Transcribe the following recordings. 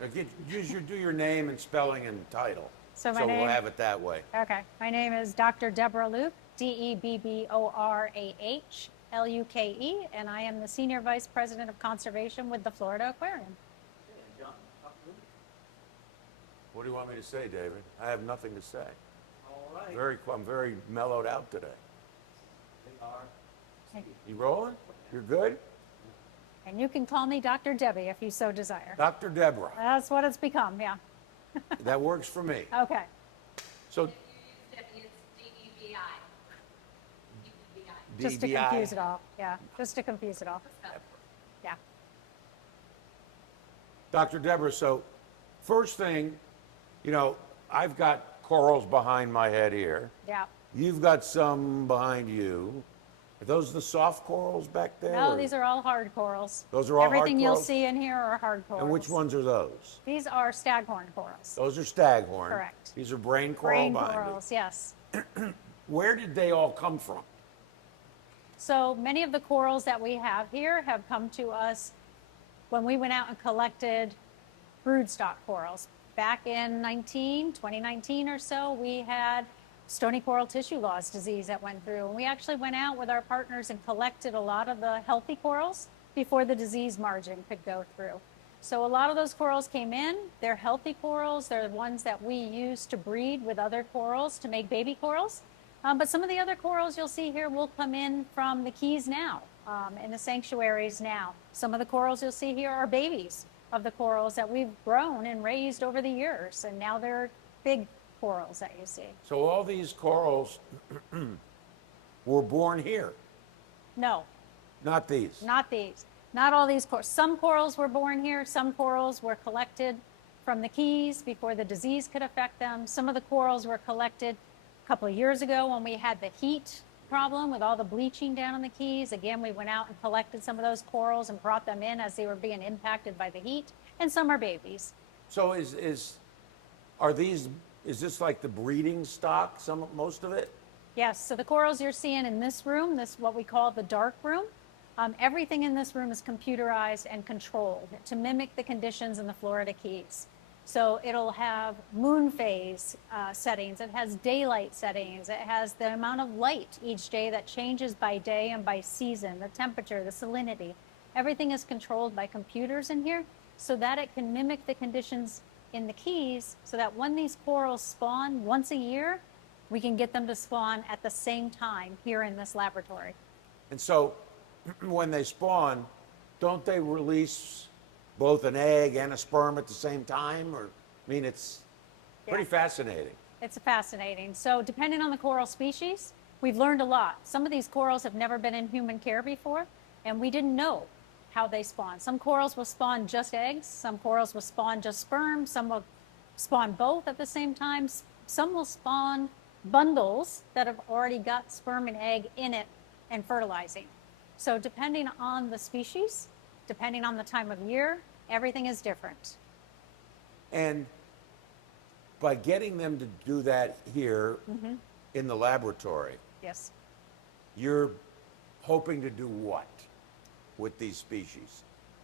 Do your name and spelling and title. So So we'll have it that way. Okay. My name is Dr. Debborah Luke, Debborah and I am the Senior Vice President of Conservation with the Florida Aquarium. What do you want me to say, David? I have nothing to say. All right. I'm very mellowed out today. They are. You rolling? You're good? And you can call me Dr. Debi if you so desire. Dr. Debborah. That's what it's become, yeah. That works for me. Okay. So, If you use Debi, it's Debi. Debi. Just to DBI. confuse it all. Yeah, just to confuse it all. Yeah. Dr. Debborah, so first thing, I've got corals behind my head here. Yeah. You've got some behind you. Are those the soft corals back there? No, or- these are all hard corals. Those are all hard Everything you'll corals? see in here are hard corals. And which ones are those? These are staghorn corals. Those are staghorn. Correct. These are brain coral Brain behind me. corals, yes. Where did they all come from? So many of the corals that we have here have come to us when we went out and collected broodstock corals. Back in 2019 or so, we had stony coral tissue loss disease that went through. And we actually went out with our partners and collected a lot of the healthy corals before the disease margin could go through. So a lot of those corals came in. They're healthy corals. They're the ones that we use to breed with other corals to make baby corals. But some of the other corals you'll see here will come in from the Keys now, in the sanctuaries now. Some of the corals you'll see here are babies of the corals that we've grown and raised over the years. And now they're big corals that you see. So all these corals were born here, No, not these. not these. Not all these corals. Some corals were born here. Some corals were collected from the Keys before the disease could affect them. Some of the corals were collected a couple of years ago when we had the heat problem with all the bleaching down in the Keys. Again, we went out and collected some of those corals and brought them in as they were being impacted by the heat. And some are babies. So is this like the breeding stock, most of it? Yes, so the corals you're seeing in this room, this what we call the dark room, everything in this room is computerized and controlled to mimic the conditions in the Florida Keys. So it'll have moon phase settings, it has daylight settings, it has the amount of light each day that changes by day and by season, the temperature, the salinity. Everything is controlled by computers in here so that it can mimic the conditions in the Keys so that when these corals spawn once a year, we can get them to spawn at the same time here in this laboratory. And so when they spawn, don't they release both an egg and a sperm at the same time? It's pretty fascinating. It's fascinating. So depending on the coral species, we've learned a lot. Some of these corals have never been in human care before, and we didn't know how they spawn. Some corals will spawn just eggs, some corals will spawn just sperm, some will spawn both at the same time, some will spawn bundles that have already got sperm and egg in it and fertilizing. So depending on the species, depending on the time of year, everything is different. And by getting them to do that here in the laboratory, Yes. you're hoping to do what with these species?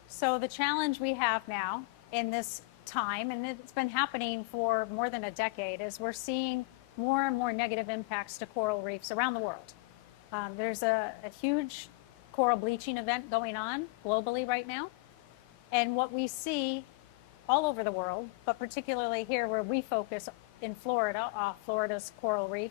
So the challenge we have now in this time, and it's been happening for more than a decade, is we're seeing more and more negative impacts to coral reefs around the world. There's a huge coral bleaching event going on globally right now. And what we see all over the world, but particularly here where we focus in Florida, off Florida's coral reef,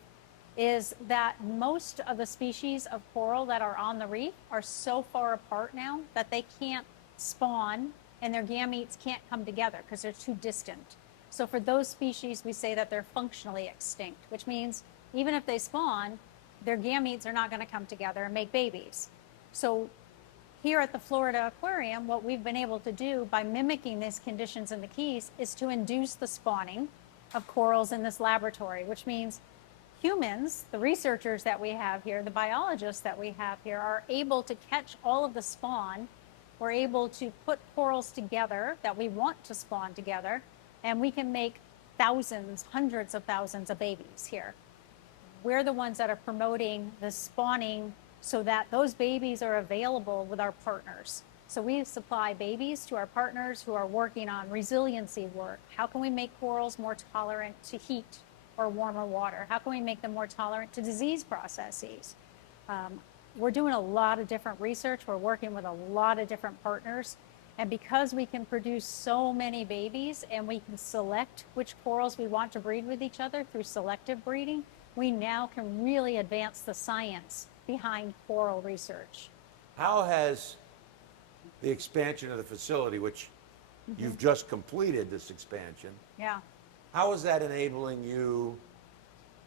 is that most of the species of coral that are on the reef are so far apart now that they can't spawn and their gametes can't come together because they're too distant. So for those species, we say that they're functionally extinct, which means even if they spawn, their gametes are not going to come together and make babies. So here at the Florida Aquarium, what we've been able to do by mimicking these conditions in the Keys is to induce the spawning of corals in this laboratory, which means humans, the researchers that we have here, the biologists that we have here, are able to catch all of the spawn. We're able to put corals together that we want to spawn together, and we can make thousands, hundreds of thousands of babies here. We're the ones that are promoting the spawning so that those babies are available with our partners. So we supply babies to our partners who are working on resiliency work. How can we make corals more tolerant to heat or warmer water? How can we make them more tolerant to disease processes? We're doing a lot of different research. We're working with a lot of different partners. And because we can produce so many babies and we can select which corals we want to breed with each other through selective breeding, we now can really advance the science behind coral research. How has the expansion of the facility, which you've just completed this expansion, Yeah. how is that enabling you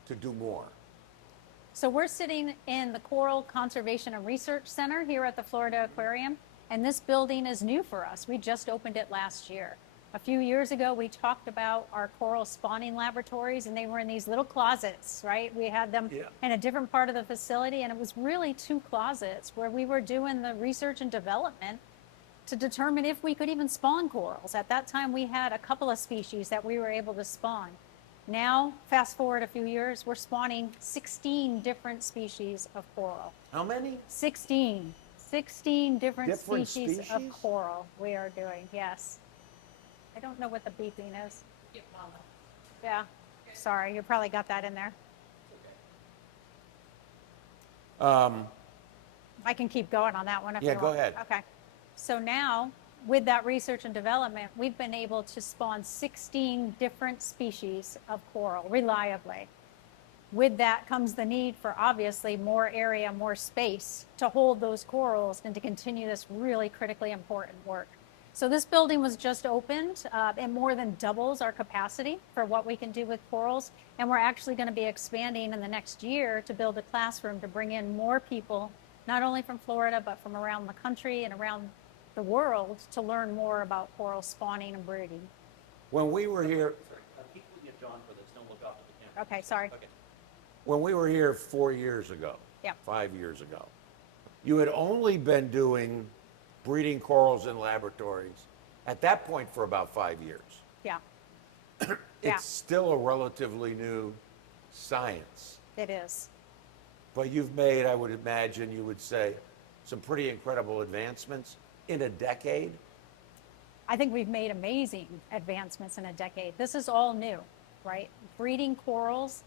to do more? So we're sitting in the Coral Conservation and Research Center here at the Florida Aquarium, and this building is new for us. We just opened it last year. A few years ago, we talked about our coral spawning laboratories, and they were in these little closets, right? We had them in a different part of the facility, and it was really 2 closets where we were doing the research and development to determine if we could even spawn corals. At that time, we had a couple of species that we were able to spawn. Now, fast forward a few years, we're spawning 16 different species of coral. How many? 16. 16 different species of species? coral we are doing, yes. I don't know what the beeping is. Yeah, sorry, you probably got that in there. I can keep going on that one if you want. Yeah, go ahead. Okay. So now, with that research and development, we've been able to spawn 16 different species of coral reliably. With that comes the need for obviously more area, more space to hold those corals and to continue this really critically important work. So this building was just opened. It more than doubles our capacity for what we can do with corals. And we're actually going to be expanding in the next year to build a classroom to bring in more people, not only from Florida, but from around the country and around the world to learn more about coral spawning and breeding. When we were here, Keep looking at John for this, don't look off at the camera. Okay, sorry. Okay. when we were here 4 years ago, Yeah. 5 years ago, you had only been doing breeding corals in laboratories at that point for about 5 years. Yeah, It's Yeah. still a relatively new science, it is. but you've made, I would imagine, you would say, some pretty incredible advancements in a decade. I think we've made amazing advancements in a decade. This is all new, right? Breeding corals,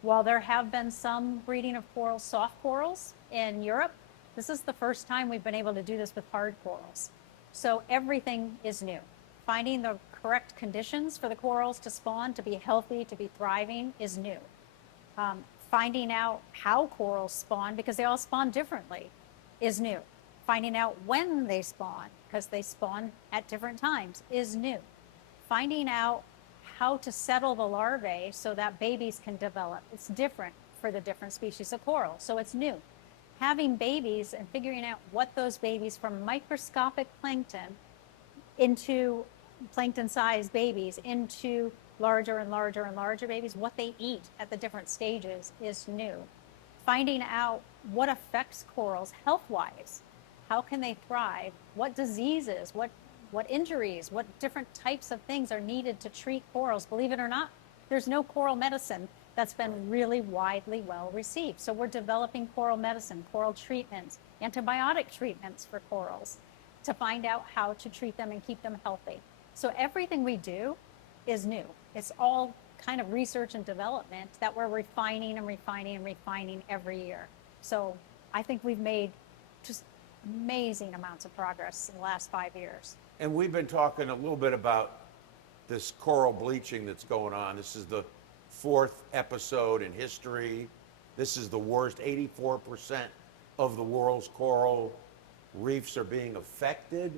while there have been some breeding of corals, soft corals in Europe, this is the first time we've been able to do this with hard corals. So everything is new. Finding the correct conditions for the corals to spawn, to be healthy, to be thriving is new. Finding out how corals spawn, because they all spawn differently, is new. Finding out when they spawn, because they spawn at different times, is new. Finding out how to settle the larvae so that babies can develop, it's different for the different species of coral, so it's new. Having babies and figuring out what those babies from microscopic plankton into plankton-sized babies into larger and larger and larger babies, what they eat at the different stages is new. Finding out what affects corals health-wise. How can they thrive? What diseases, what injuries, what different types of things are needed to treat corals? Believe it or not, there's no coral medicine that's been really widely well received. So we're developing coral medicine, coral treatments, antibiotic treatments for corals to find out how to treat them and keep them healthy. So everything we do is new. It's all kind of research and development that we're refining and refining and refining every year. So I think we've made just amazing amounts of progress in the last 5 years. And we've been talking a little bit about this coral bleaching that's going on. This is the 4th episode in history. This is the worst. 84% of the world's coral reefs are being affected.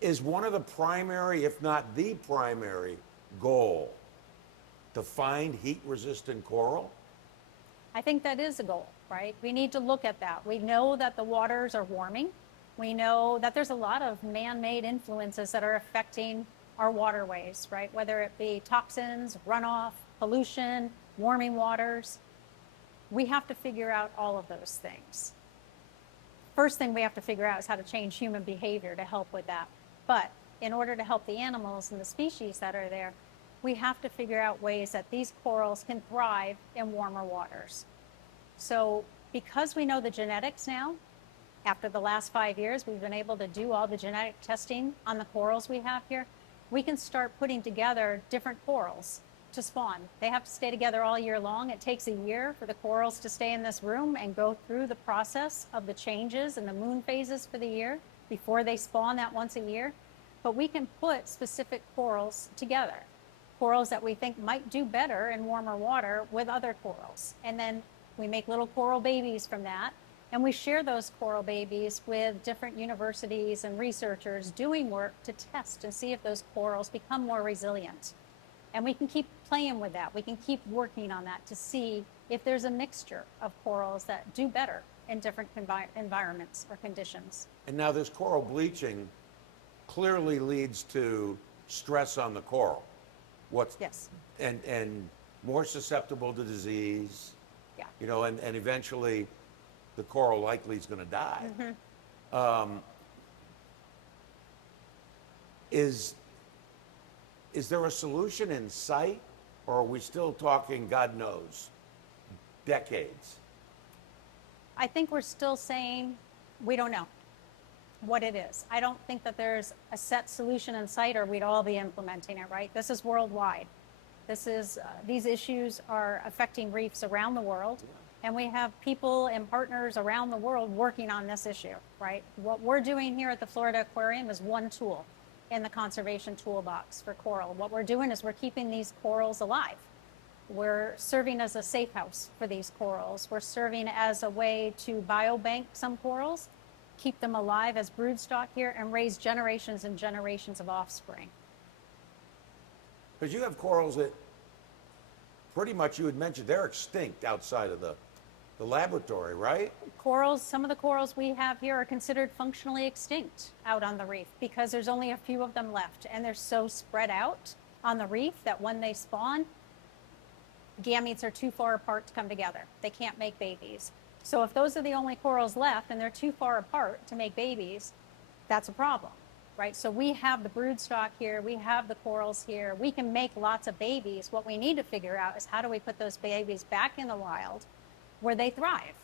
Is one of the primary, if not the primary, goal to find heat-resistant coral? I think that is a goal, right? We need to look at that. We know that the waters are warming. We know that there's a lot of man-made influences that are affecting our waterways, right? Whether it be toxins, runoff, pollution, warming waters. We have to figure out all of those things. First thing we have to figure out is how to change human behavior to help with that. But in order to help the animals and the species that are there, we have to figure out ways that these corals can thrive in warmer waters. So because we know the genetics now, After the last 5 years, we've been able to do all the genetic testing on the corals we have here. We can start putting together different corals to spawn. They have to stay together all year long. It takes a year for the corals to stay in this room and go through the process of the changes and the moon phases for the year before they spawn that once a year. But we can put specific corals together, corals that we think might do better in warmer water with other corals. And then we make little coral babies from that. And we share those coral babies with different universities and researchers doing work to test and see if those corals become more resilient. And we can keep playing with that. We can keep working on that to see if there's a mixture of corals that do better in different environments or conditions. And now this coral bleaching clearly leads to stress on the coral. Yes. And more susceptible to disease. Yeah. You know, and eventually the coral likely is going to die. Is there a solution in sight, or are we still talking, God knows, decades? I think we're still saying we don't know what it is. I don't think that there's a set solution in sight, or we'd all be implementing it, right? This is worldwide. These issues are affecting reefs around the world. And we have people and partners around the world working on this issue, right? What we're doing here at the Florida Aquarium is one tool in the conservation toolbox for coral. What we're doing is we're keeping these corals alive. We're serving as a safe house for these corals. We're serving as a way to biobank some corals, keep them alive as broodstock here, and raise generations and generations of offspring. Because you have corals that pretty much, you had mentioned, they're extinct outside of the laboratory, right? Corals, some of the corals we have here are considered functionally extinct out on the reef because there's only a few of them left, and they're so spread out on the reef that when they spawn, gametes are too far apart to come together. They can't make babies. So if those are the only corals left and they're too far apart to make babies, that's a problem, right? So we have the broodstock here, we have the corals here, we can make lots of babies. What we need to figure out is how do we put those babies back in the wild where they thrive.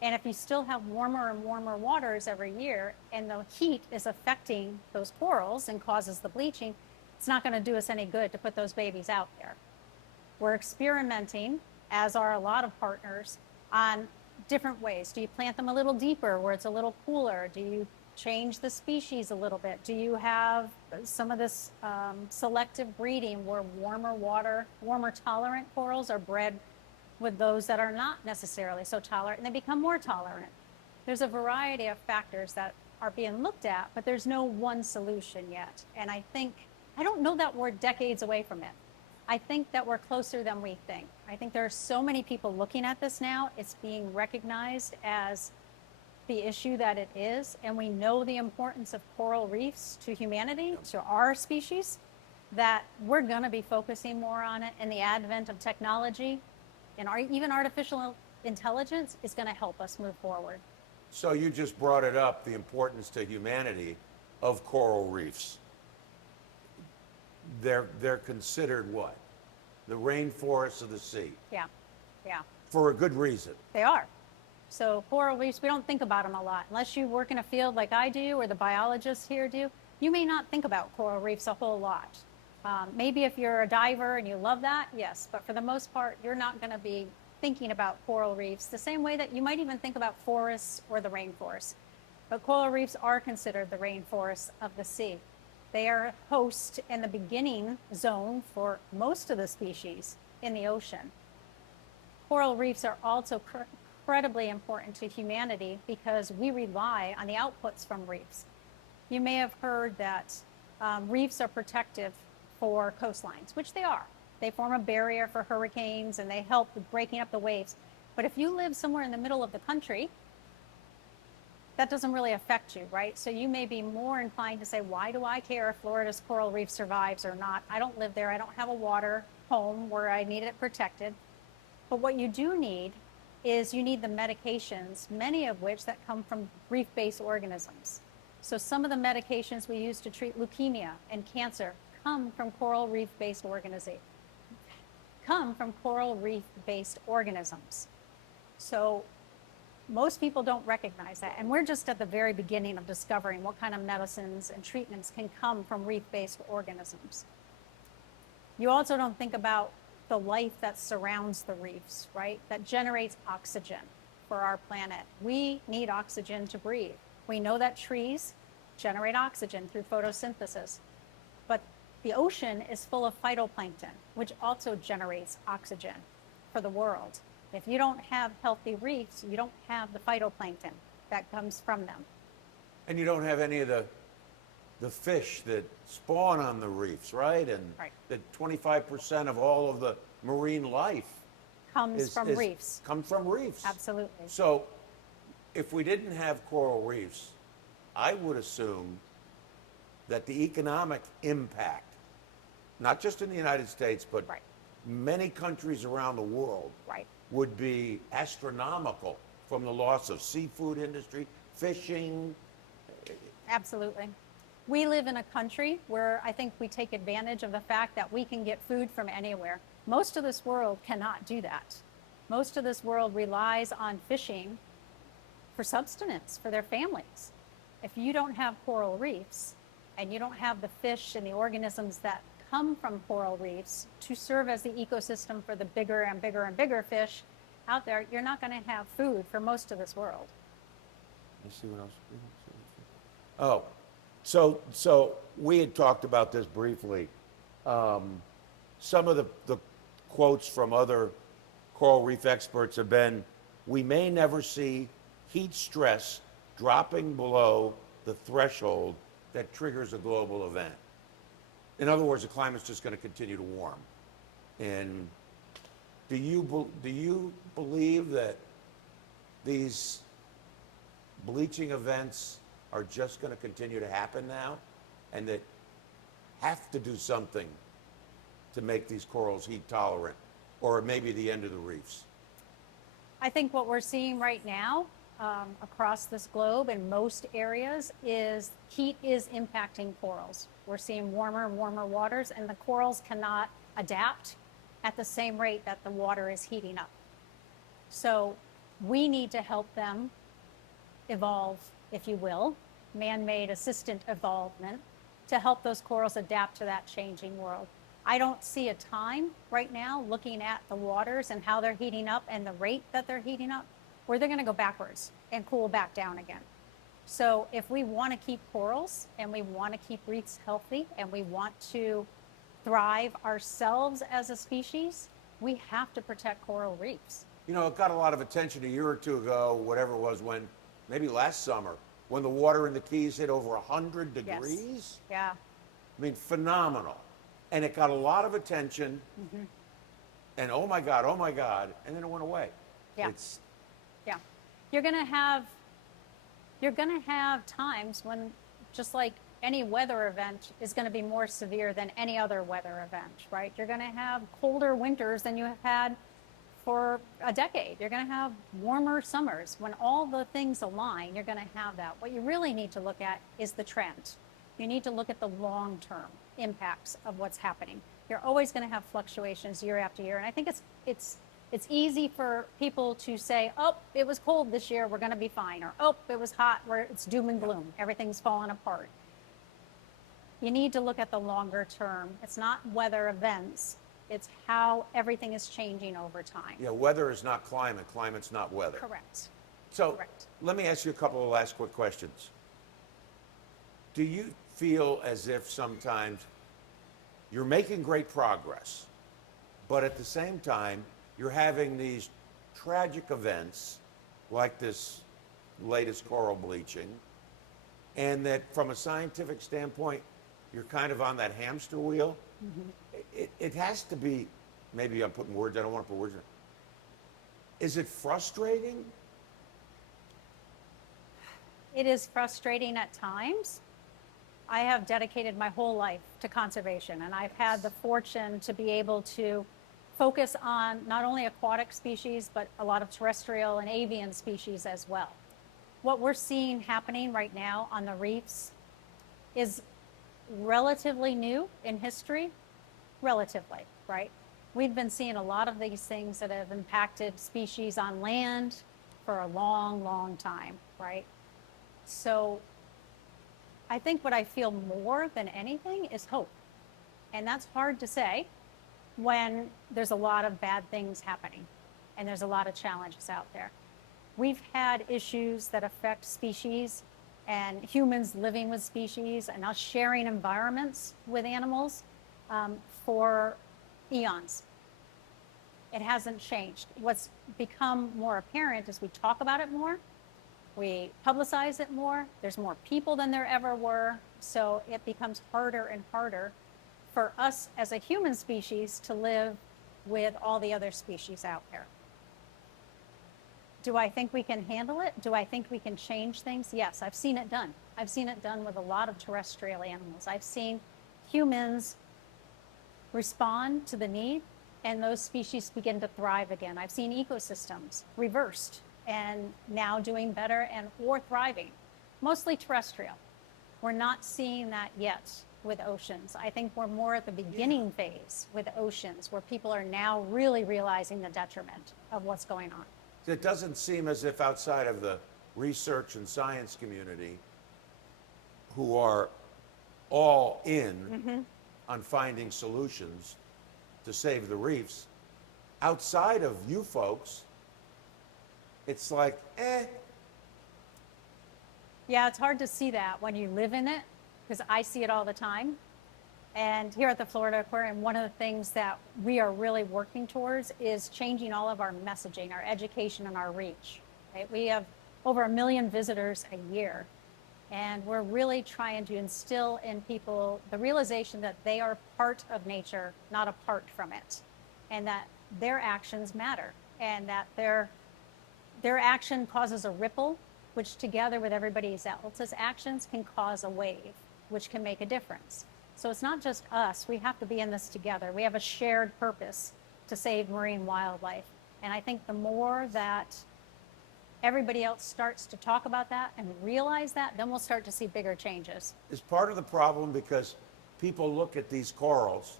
And if you still have warmer and warmer waters every year and the heat is affecting those corals and causes the bleaching, it's not going to do us any good to put those babies out there. We're experimenting, as are a lot of partners, on different ways. Do you plant them a little deeper where it's a little cooler? Do you change the species a little bit? Do you have some of this selective breeding where warmer water, warmer tolerant corals are bred with those that are not necessarily so tolerant, and they become more tolerant? There's a variety of factors that are being looked at, but there's no one solution yet. And I don't know that we're decades away from it. I think that we're closer than we think. I think there are so many people looking at this now. It's being recognized as the issue that it is, and we know the importance of coral reefs to humanity, to our species, that we're going to be focusing more on it, and the advent of technology and even artificial intelligence is going to help us move forward. So you just brought it up, the importance to humanity of coral reefs. They're considered what? The rainforests of the sea. Yeah. For a good reason. They are. So coral reefs, we don't think about them a lot. Unless you work in a field like I do or the biologists here do, you may not think about coral reefs a whole lot. Maybe if you're a diver and you love that, yes. But for the most part, you're not going to be thinking about coral reefs the same way that you might even think about forests or the rainforest. But coral reefs are considered the rainforests of the sea. They are a host and the beginning zone for most of the species in the ocean. Coral reefs are also incredibly important to humanity because we rely on the outputs from reefs. You may have heard that reefs are protective for coastlines, which they are. They form a barrier for hurricanes and they help with breaking up the waves. But if you live somewhere in the middle of the country, that doesn't really affect you, right? So you may be more inclined to say, why do I care if Florida's coral reef survives or not? I don't live there. I don't have a water home where I need it protected. But what you do need is you need the medications, many of which that come from reef-based organisms. So some of the medications we use to treat leukemia and cancer come from coral reef-based organisms. So most people don't recognize that. And we're just at the very beginning of discovering what kind of medicines and treatments can come from reef-based organisms. You also don't think about the life that surrounds the reefs, right? That generates oxygen for our planet. We need oxygen to breathe. We know that trees generate oxygen through photosynthesis, but the ocean is full of phytoplankton, which also generates oxygen for the world. If you don't have healthy reefs, you don't have the phytoplankton that comes from them. And you don't have any of the fish that spawn on the reefs, right? And Right. that 25% of all of the marine life Comes from reefs. Comes from reefs. Absolutely. So if we didn't have coral reefs, I would assume that the economic impact, not just in the United States, but Right. many countries around the world, Right. would be astronomical from the loss of seafood industry, fishing. Absolutely. We live in a country where I think we take advantage of the fact that we can get food from anywhere. Most of this world cannot do that. Most of this world relies on fishing for subsistence for their families. If you don't have coral reefs and you don't have the fish and the organisms that come from coral reefs to serve as the ecosystem for the bigger and bigger and bigger fish out there, you're not going to have food for most of this world. Let's see what else. Oh, so we had talked about this briefly. Some of the quotes from other coral reef experts have been, we may never see heat stress dropping below the threshold that triggers a global event. In other words, the climate's just going to continue to warm. And do you believe that these bleaching events are just going to continue to happen now, and that have to do something to make these corals heat tolerant, or maybe the end of the reefs? I think what we're seeing right now across this globe in most areas is heat is impacting corals. We're seeing warmer and warmer waters, and the corals cannot adapt at the same rate that the water is heating up. So we need to help them evolve, if you will, man-made assistant evolvement, to help those corals adapt to that changing world. I don't see a time right now, looking at the waters and how they're heating up and the rate that they're heating up, where they're going to go backwards and cool back down again. So if we want to keep corals and we want to keep reefs healthy and we want to thrive ourselves as a species, we have to protect coral reefs. You know, it got a lot of attention a year or two ago, whatever it was, when, maybe last summer, when the water in the Keys hit over 100 degrees. Yes. Yeah. I mean, phenomenal. And it got a lot of attention. Mm-hmm. And oh my God, and then it went away. Yeah. Yeah. You're going to have times when, just like any weather event is going to be more severe than any other weather event, right? You're going to have colder winters than you have had for a decade. You're going to have warmer summers. When all the things align, you're going to have that. What you really need to look at is the trend. You need to look at the long-term impacts of what's happening. You're always going to have fluctuations year after year. And I think it's easy for people to say, oh, it was cold this year, we're going to be fine. Or, oh, it was hot, where it's doom and gloom. Everything's falling apart. You need to look at the longer term. It's not weather events. It's how everything is changing over time. Yeah, weather is not climate. Climate's not weather. Correct. So Correct. let me ask you a couple of last quick questions. Do you feel as if sometimes you're making great progress, but at the same time, you're having these tragic events like this latest coral bleaching, and that from a scientific standpoint, you're kind of on that hamster wheel? Mm-hmm. It has to be, maybe I'm putting words, I don't want to put words in it. Is it frustrating? It is frustrating at times. I have dedicated my whole life to conservation, and I've had the fortune to be able to focus on not only aquatic species, but a lot of terrestrial and avian species as well. What we're seeing happening right now on the reefs is relatively new in history, relatively, right? We've been seeing a lot of these things that have impacted species on land for a long, long time, right? So I think what I feel more than anything is hope. And that's hard to say when there's a lot of bad things happening and there's a lot of challenges out there. We've had issues that affect species and humans living with species and us sharing environments with animals for eons. It hasn't changed. What's become more apparent is we talk about it more, we publicize it more, there's more people than there ever were, so it becomes harder and harder for us as a human species to live with all the other species out there. Do I think we can handle it? Do I think we can change things? Yes, I've seen it done. I've seen it done with a lot of terrestrial animals. I've seen humans respond to the need and those species begin to thrive again. I've seen ecosystems reversed and now doing better or thriving, mostly terrestrial. We're not seeing that yet with oceans. I think we're more at the beginning phase with oceans, where people are now really realizing the detriment of what's going on. It doesn't seem as if outside of the research and science community, who are all in on finding solutions to save the reefs, outside of you folks, it's like, Yeah, it's hard to see that when you live in it, because I see it all the time. And here at the Florida Aquarium, one of the things that we are really working towards is changing all of our messaging, our education, and our reach. Right? We have over 1 million visitors a year, and we're really trying to instill in people the realization that they are part of nature, not apart from it, and that their actions matter, and that their action causes a ripple, which together with everybody else's actions can cause a wave, which can make a difference. So it's not just us. We have to be in this together. We have a shared purpose to save marine wildlife. And I think the more that everybody else starts to talk about that and realize that, then we'll start to see bigger changes. is part of the problem because people look at these corals,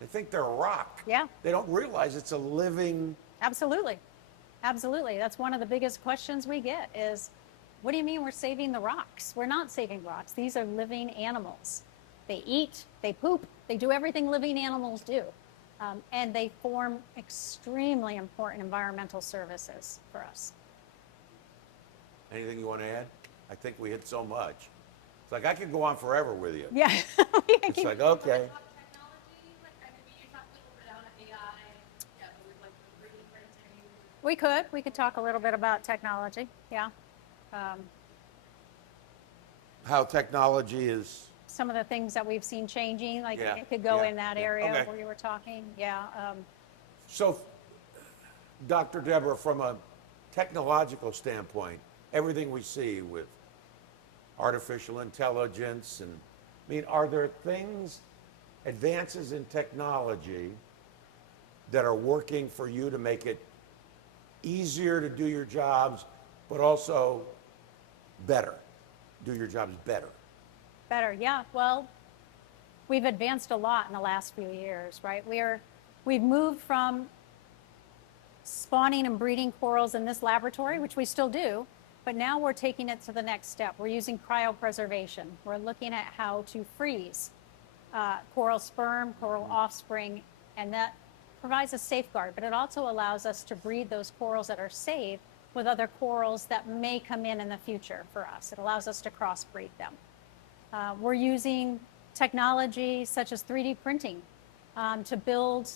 they think they're a rock. Yeah. They don't realize it's a living. Absolutely. Absolutely. That's one of the biggest questions we get is, what do you mean we're saving the rocks? We're not saving rocks. These are living animals. They eat, they poop, they do everything living animals do. And they form extremely important environmental services for us. Anything you want to add? I think we hit so much. It's like I could go on forever with you. Yeah. It's like, okay. Talk technology, like, I mean, you talked a little bit about AI, yeah, but with like the 3D printing. We could talk a little bit about technology. Yeah. How technology is. Some of the things that we've seen changing, like Yeah, it could go yeah, in that yeah. area Okay. where you were talking. Yeah. So, Dr. Debborah, from a technological standpoint, everything we see with artificial intelligence, and I mean, are there things, advances in technology that are working for you to make it easier to do your jobs, but also better, do your jobs better? Better, yeah. Well, we've advanced a lot in the last few years, right? We've moved from spawning and breeding corals in this laboratory, which we still do, but now we're taking it to the next step. We're using cryopreservation. We're looking at how to freeze coral sperm, coral offspring, and that provides a safeguard, but it also allows us to breed those corals that are safe with other corals that may come in the future for us. It allows us to crossbreed them. We're using technology such as 3D printing to build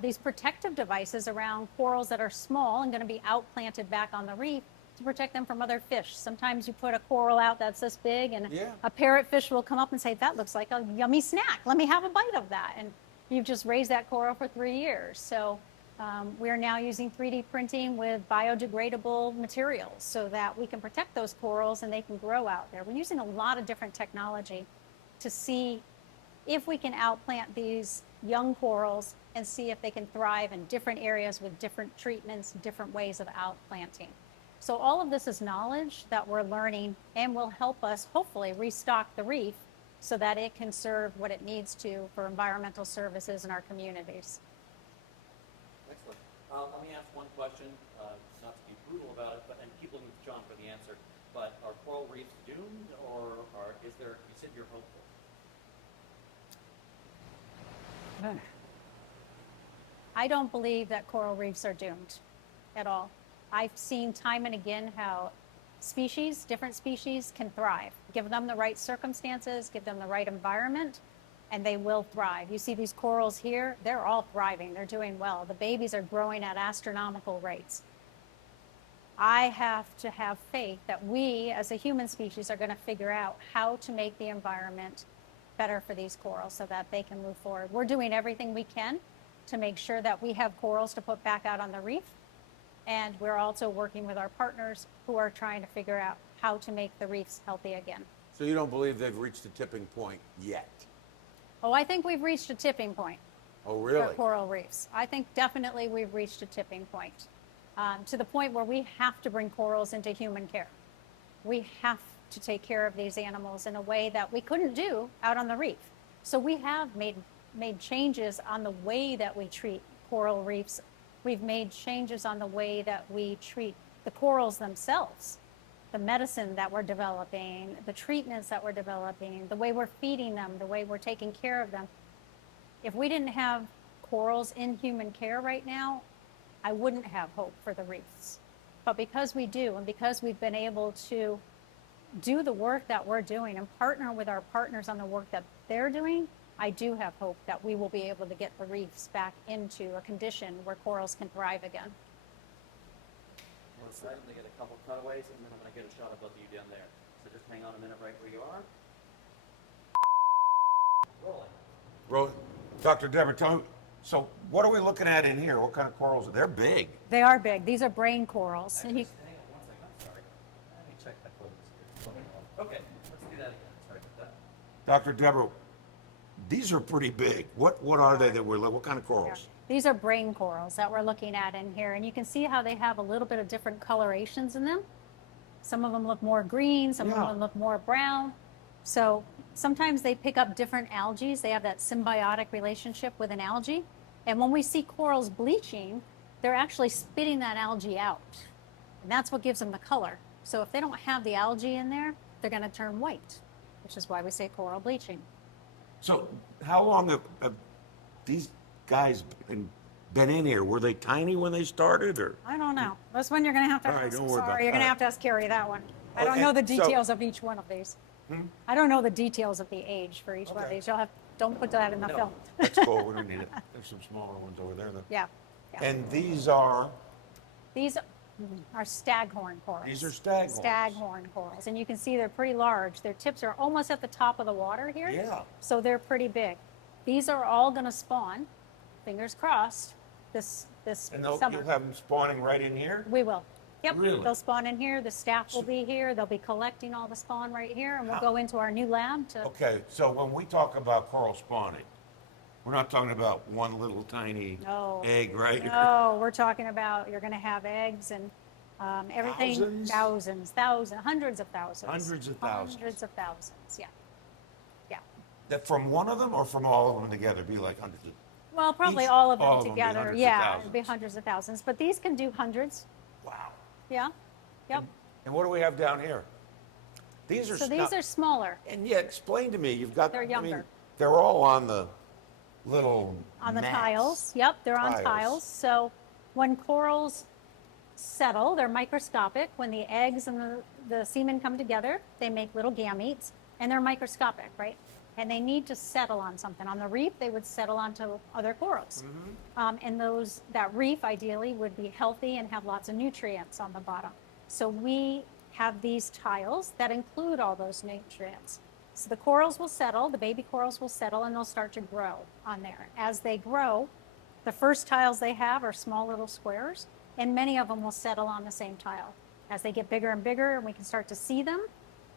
these protective devices around corals that are small and going to be outplanted back on the reef to protect them from other fish. Sometimes you put a coral out that's this big and a parrotfish will come up and say, that looks like a yummy snack. Let me have a bite of that. And you've just raised that coral for 3 years. So we're now using 3D printing with biodegradable materials so that we can protect those corals and they can grow out there. We're using a lot of different technology to see if we can outplant these young corals and see if they can thrive in different areas with different treatments, different ways of outplanting. So all of this is knowledge that we're learning and will help us hopefully restock the reef so that it can serve what it needs to for environmental services in our communities. Excellent. Let me ask one question, not to be brutal about it, but, and keep looking to John for the answer, but are coral reefs doomed, or is there, you said you're hopeful? I don't believe that coral reefs are doomed at all. I've seen time and again how species, different species, can thrive. Give them the right circumstances, give them the right environment, and they will thrive. You see these corals here, they're all thriving, they're doing well. The babies are growing at astronomical rates. I have to have faith that we, as a human species, are going to figure out how to make the environment better for these corals so that they can move forward. We're doing everything we can to make sure that we have corals to put back out on the reef. And we're also working with our partners who are trying to figure out how to make the reefs healthy again. So you don't believe they've reached a tipping point yet? Oh, I think we've reached a tipping point Oh, really? for coral reefs. I think definitely we've reached a tipping point, to the point where we have to bring corals into human care. We have to take care of these animals in a way that we couldn't do out on the reef. So we have made changes on the way that we treat coral reefs. We've made changes on the way that we treat the corals themselves, the medicine that we're developing, the treatments that we're developing, the way we're feeding them, the way we're taking care of them. If we didn't have corals in human care right now, I wouldn't have hope for the reefs. But because we do, and because we've been able to do the work that we're doing and partner with our partners on the work that they're doing, I do have hope that we will be able to get the reefs back into a condition where corals can thrive again. We're excited to get a couple cutaways, and then I'm going to get a shot of both of you down there. So just hang on a minute right where you are. Rolling. Dr. Debborah, tell me, so what are we looking at in here? What kind of corals? They're big. They are big. These are brain corals. And you, Hang on 1 second. I'm sorry. Let me check that focus here. Okay, let's do that again. Sorry about that. Dr. Debborah, these are pretty big. What are they that we're looking? What kind of corals? these are brain corals that we're looking at in here. And you can see how they have a little bit of different colorations in them. Some of them look more green, some of them look more brown. So sometimes they pick up different algae. They have that symbiotic relationship with an algae. And when we see corals bleaching, they're actually spitting that algae out. And that's what gives them the color. So if they don't have the algae in there, they're going to turn white, which is why we say coral bleaching. So how long have these guys been in here? Were they tiny when they started, or? I don't know. That's one you're going to have to All right, ask. don't worry about Sorry, you're going to that. have to ask Keri that one. I don't Okay, know the so- details of each one of these. I don't know the details of the age for each one of Okay. these. You'll have, don't put that in the No. film. That's cool, we don't need it. There's some smaller ones over there then. Yeah. Yeah. And these are, These are staghorn corals. These are staghorns. Staghorn corals. And you can see they're pretty large. Their tips are almost at the top of the water here. yeah. So they're pretty big. These are all going to spawn, fingers crossed, this And summer. you'll have them spawning right in here? We will. Yep. Really? They'll spawn in here. The staff will be here. They'll be collecting all the spawn right here. And we'll How- go into our new lab to. Okay, so when we talk about coral spawning, we're not talking about one little tiny No. egg, right? No, we're talking about you're going to have eggs and everything. Thousands? Hundreds of thousands. Hundreds of thousands. Hundreds of thousands, yeah. Yeah. That from one of them or from all of them together? Be like hundreds of, Well, probably Each- all of all them of them be together. hundreds of Yeah, it'd be thousands. hundreds of thousands. But these can do hundreds. wow. Yeah. Yep. And what do we have down here? These are So these now- are smaller And yet, explain to me, you've got, They're I mean, younger. they're all on the little on the mats. tiles. Yep, they're on tiles. So when corals settle, they're microscopic. When the eggs and the semen come together, they make little gametes, and they're microscopic, right? And they need to settle on something. On the reef, they would settle onto other corals. And that reef ideally would be healthy and have lots of nutrients on the bottom. So we have these tiles that include all those nutrients. So the corals will settle, the baby corals will settle, and they'll start to grow on there. As they grow, the first tiles they have are small little squares, and many of them will settle on the same tile. As they get bigger and bigger and we can start to see them,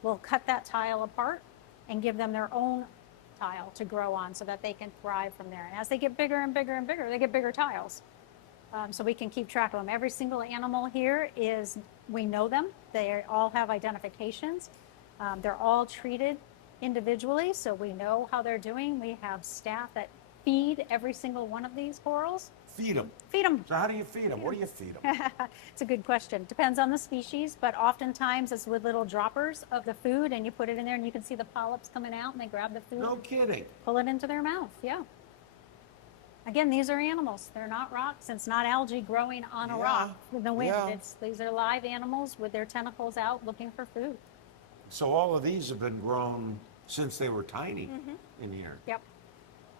we'll cut that tile apart and give them their own tile to grow on so that they can thrive from there. And as they get bigger and bigger and bigger, they get bigger tiles. So we can keep track of them. Every single animal here we know them. They all have identifications. They're all treated individually, so we know how they're doing. We have staff that feed every single one of these corals. Feed them. Feed them. So how do you feed them? What do you feed them? It's a good question. Depends on the species, but oftentimes it's with little droppers of the food, and you put it in there, and you can see the polyps coming out, and they grab the food, No kidding. pull it into their mouth. Yeah. Again, these are animals. They're not rocks. It's not algae growing on a rock in the wind. yeah. These are live animals with their tentacles out looking for food. So all of these have been grown since they were tiny in here. Yep.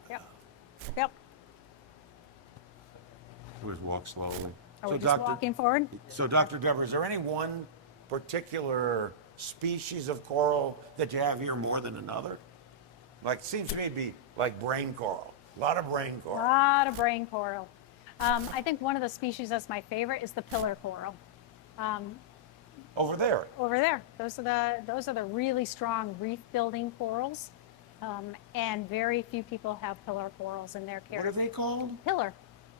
Yep. Yep. Always walk slowly. Are we just walking forward? So Dr. Debborah, is there any one particular species of coral that you have here more than another? Like, seems to me to be like brain coral. A lot of brain A coral. lot of brain coral. I think one of the species that's my favorite is the pillar coral. Over there. Over there, those are the really strong reef building corals, and very few people have pillar corals in their care. What are they called? Pillar.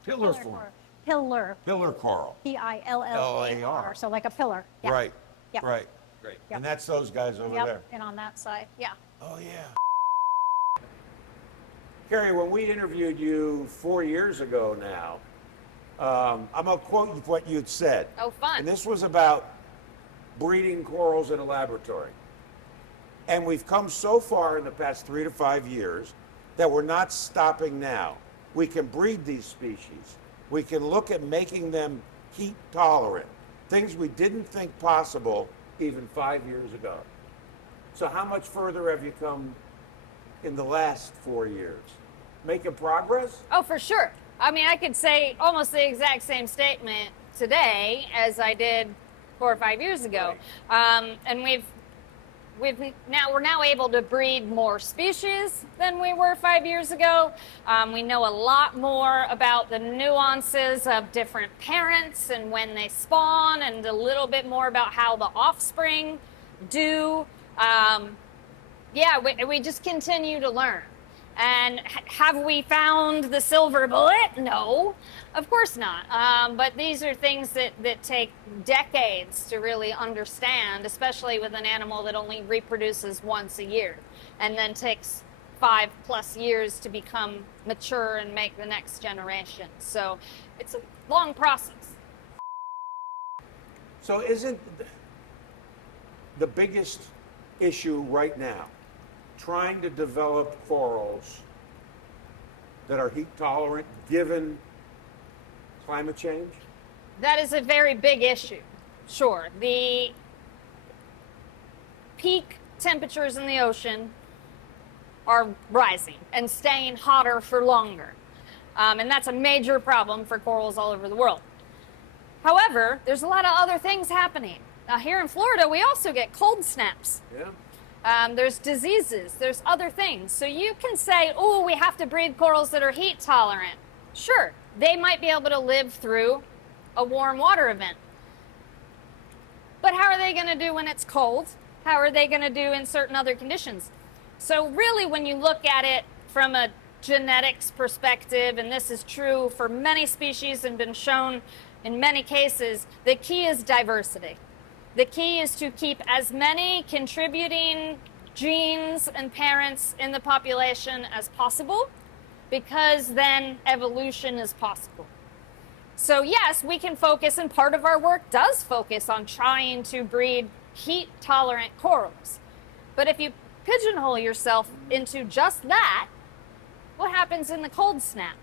Pillar form. coral. Pillar. Pillar coral. Pillar. So like a pillar. Yeah. Right. Yep. Right. Great. Yep. And that's those guys over Yep. there. And on that side, yeah. Oh, yeah. Keri, when we interviewed you 4 years ago now, I'm going to quote you what you'd said. Oh, fun. And this was about breeding corals in a laboratory. And we've come so far in the past 3 to 5 years that we're not stopping now. We can breed these species. We can look at making them heat tolerant, things we didn't think possible even 5 years ago. So how much further have you come in the last 4 years? Making progress? Oh, for sure. I mean, I could say almost the exact same statement today as I did 4 or 5 years ago. And we're now able to breed more species than we were 5 years ago. We know a lot more about the nuances of different parents and when they spawn, and a little bit more about how the offspring do. We just continue to learn. And have we found the silver bullet? No, of course not. But these are things that take decades to really understand, especially with an animal that only reproduces once a year and then takes 5+ years to become mature and make the next generation. So it's a long process. So isn't the biggest issue right now trying to develop corals that are heat tolerant given climate change? That is a very big issue. Sure. The peak temperatures in the ocean are rising and staying hotter for longer. And that's a major problem for corals all over the world. However, there's a lot of other things happening. Here in Florida, we also get cold snaps. Yeah. There's diseases, there's other things. So you can say, oh, we have to breed corals that are heat tolerant. Sure, they might be able to live through a warm water event. But how are they going to do when it's cold? How are they going to do in certain other conditions? So really, when you look at it from a genetics perspective, and this is true for many species and been shown in many cases, the key is diversity. The key is to keep as many contributing genes and parents in the population as possible, because then evolution is possible. So yes, we can focus, and part of our work does focus on trying to breed heat-tolerant corals. But if you pigeonhole yourself into just that, what happens in the cold snap?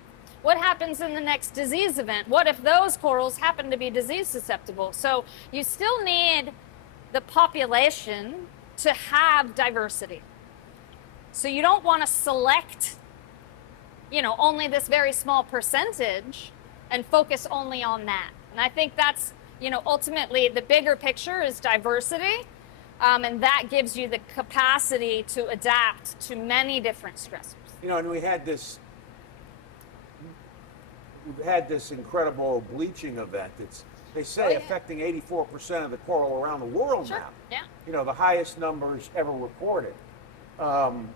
What happens in the next disease event? What if those corals happen to be disease susceptible? So you still need the population to have diversity. So you don't want to select, only this very small percentage and focus only on that. And I think that's, ultimately the bigger picture is diversity. And that gives you the capacity to adapt to many different stressors. And we've had this incredible bleaching event that's, they say, affecting 84% of the coral around the world Sure. now. Yeah. The highest numbers ever recorded. And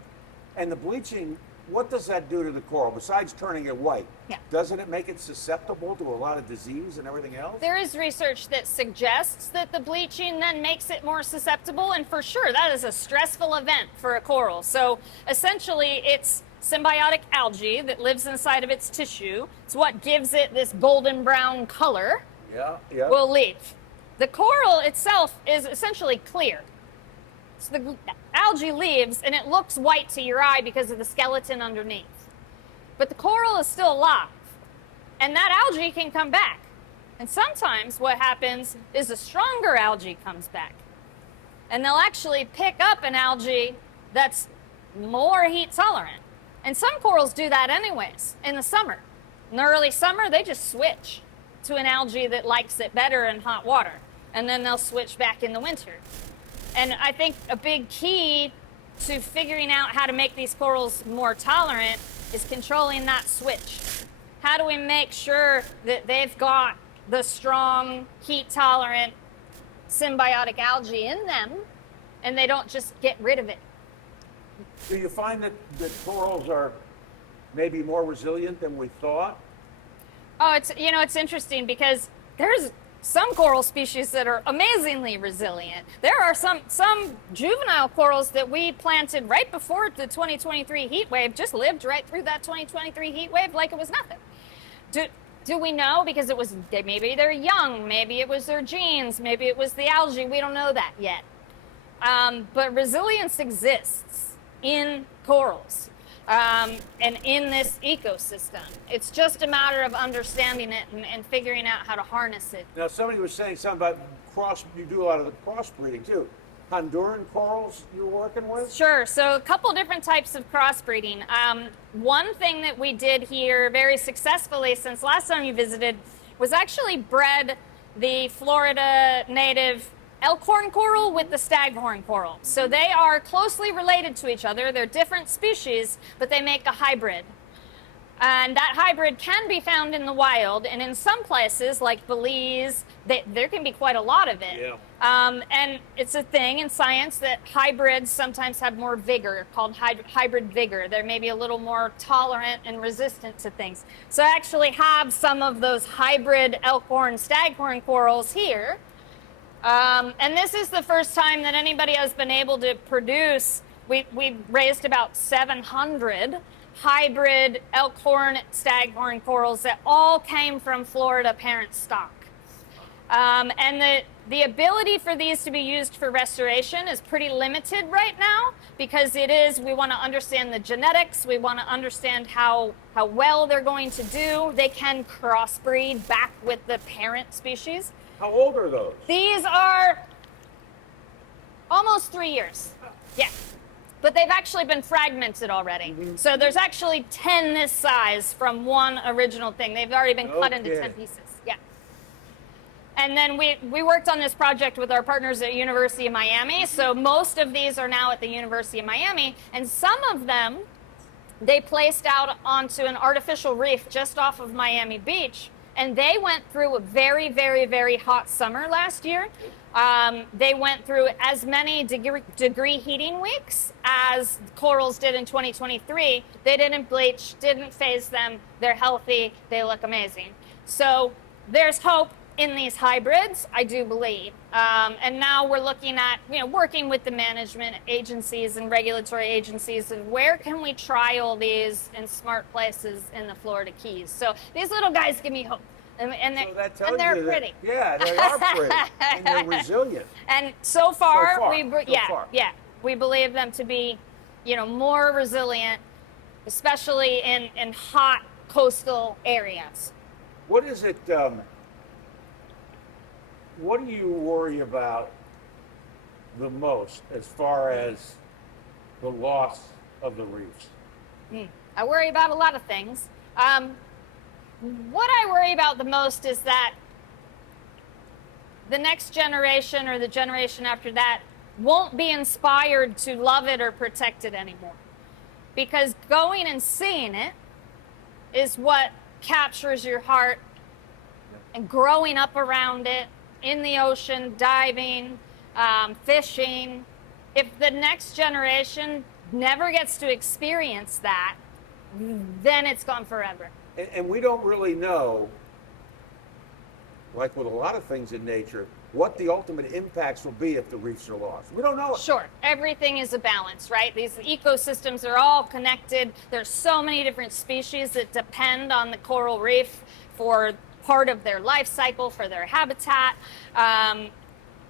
the bleaching what does that do to the coral besides turning it white? Yeah. Doesn't it make it susceptible to a lot of disease and everything else? There is research that suggests that the bleaching then makes it more susceptible, and for sure that is a stressful event for a coral. So essentially it's symbiotic algae that lives inside of its tissue. It's what gives it this golden brown color. Yeah, yeah. Will leave. The coral itself is essentially clear. So the algae leaves and it looks white to your eye because of the skeleton underneath. But the coral is still alive. And that algae can come back. And sometimes what happens is a stronger algae comes back. And they'll actually pick up an algae that's more heat tolerant. And some corals do that anyways in the summer. In the early summer, they just switch to an algae that likes it better in hot water. And then they'll switch back in the winter. And I think a big key to figuring out how to make these corals more tolerant is controlling that switch. How do we make sure that they've got the strong, heat-tolerant, symbiotic algae in them, and they don't just get rid of it? Do you find that corals are maybe more resilient than we thought? Oh, it's interesting because there's some coral species that are amazingly resilient. There are some juvenile corals that we planted right before the 2023 heat wave, just lived right through that 2023 heat wave like it was nothing. Do we know? Because maybe they're young, maybe it was their genes, maybe it was the algae, we don't know that yet. But resilience exists in corals. And in this ecosystem. It's just a matter of understanding it and figuring out how to harness it. Now, somebody was saying something about you do a lot of the crossbreeding too. Honduran corals you're working with? Sure. So a couple different types of crossbreeding. One thing that we did here very successfully since last time you visited was actually bred the Florida native elkhorn coral with the staghorn coral. So they are closely related to each other. They're different species, but they make a hybrid. And that hybrid can be found in the wild, and in some places like Belize, there can be quite a lot of it. Yeah. And it's a thing in science that hybrids sometimes have more vigor, called hybrid vigor. They're maybe a little more tolerant and resistant to things. So I actually have some of those hybrid elkhorn, staghorn corals here. And this is the first time that anybody has been able to produce. We raised about 700 hybrid elkhorn, staghorn corals that all came from Florida parent stock. And the ability for these to be used for restoration is pretty limited right now because we want to understand the genetics. We want to understand how well they're going to do. They can crossbreed back with the parent species. How old are those? These are almost 3 years. Yeah. But they've actually been fragmented already. Mm-hmm. So there's actually 10 this size from one original thing. They've already been cut into 10 pieces. Yeah. And then we worked on this project with our partners at University of Miami. So most of these are now at the University of Miami. And some of them, they placed out onto an artificial reef just off of Miami Beach. And they went through a very, very, very hot summer last year. They went through as many degree heating weeks as corals did in 2023. They didn't bleach, didn't phase them. They're healthy. They look amazing. So there's hope in these hybrids, I do believe. And now we're looking at, working with the management agencies and regulatory agencies and where can we trial these in smart places in the Florida Keys. So these little guys give me hope. And they're pretty. Yeah, they are pretty. And they're resilient. And so far. We believe them to be, more resilient, especially in hot coastal areas. What is it, what do you worry about the most as far as the loss of the reefs? I worry about a lot of things. What I worry about the most is that the next generation or the generation after that won't be inspired to love it or protect it anymore. Because going and seeing it is what captures your heart, and growing up around it, in the ocean, diving, fishing. If the next generation never gets to experience that, then it's gone forever. And we don't really know, like with a lot of things in nature, what the ultimate impacts will be if the reefs are lost. We don't know it. Sure, everything is a balance, right? These ecosystems are all connected. There's so many different species that depend on the coral reef for part of their life cycle, for their habitat.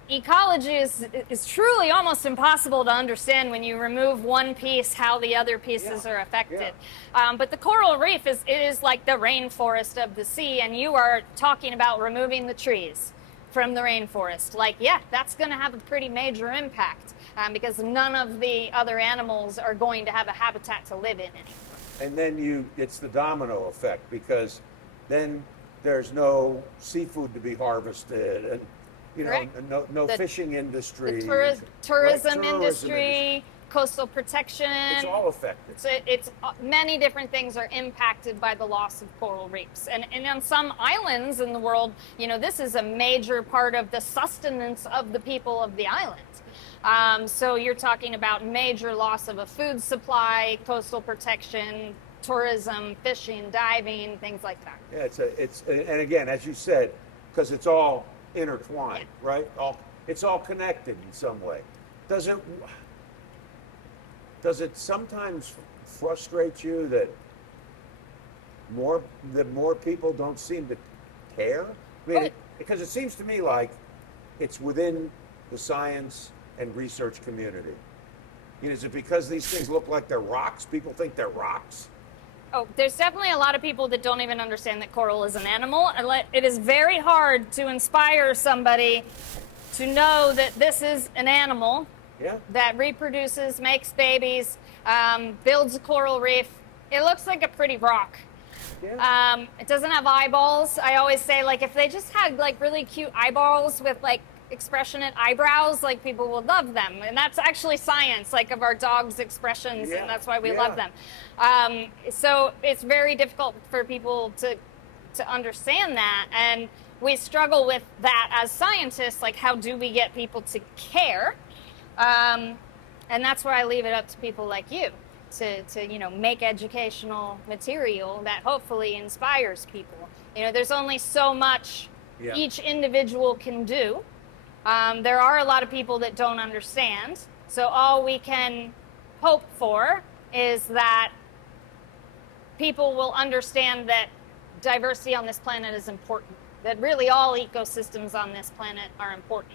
Ecology is truly almost impossible to understand when you remove one piece, how the other pieces are affected. But the coral reef is like the rainforest of the sea, and you are talking about removing the trees from the rainforest. Like, yeah, that's going to have a pretty major impact because none of the other animals are going to have a habitat to live in anymore. And then it's the domino effect, because then there's no seafood to be harvested, and Correct. no fishing industry. The tourism Right, industry, coastal protection. It's all affected. It's many different things are impacted by the loss of coral reefs. And on some islands in the world, this is a major part of the sustenance of the people of the island. So you're talking about major loss of a food supply, coastal protection, tourism, fishing, diving, things like that. Yeah, and again, as you said, because it's all intertwined, right? It's all connected in some way. Does it sometimes frustrate you that more people don't seem to care? I mean, because it seems to me like it's within the science and research community. Is it because these things look like they're rocks? People think they're rocks? Oh, there's definitely a lot of people that don't even understand that coral is an animal. It is very hard to inspire somebody to know that this is an animal that reproduces, makes babies, builds a coral reef. It looks like a pretty rock. Yeah. It doesn't have eyeballs. I always say, if they just had really cute eyeballs with expressionate eyebrows, people would love them. And that's actually science, of our dogs' expressions, and that's why we love them. So it's very difficult for people to understand that, and we struggle with that as scientists. How do we get people to care? And that's where I leave it up to people like you to make educational material that hopefully inspires people. There's only so much each individual can do. There are a lot of people that don't understand. So all we can hope for is that people will understand that diversity on this planet is important, that really all ecosystems on this planet are important.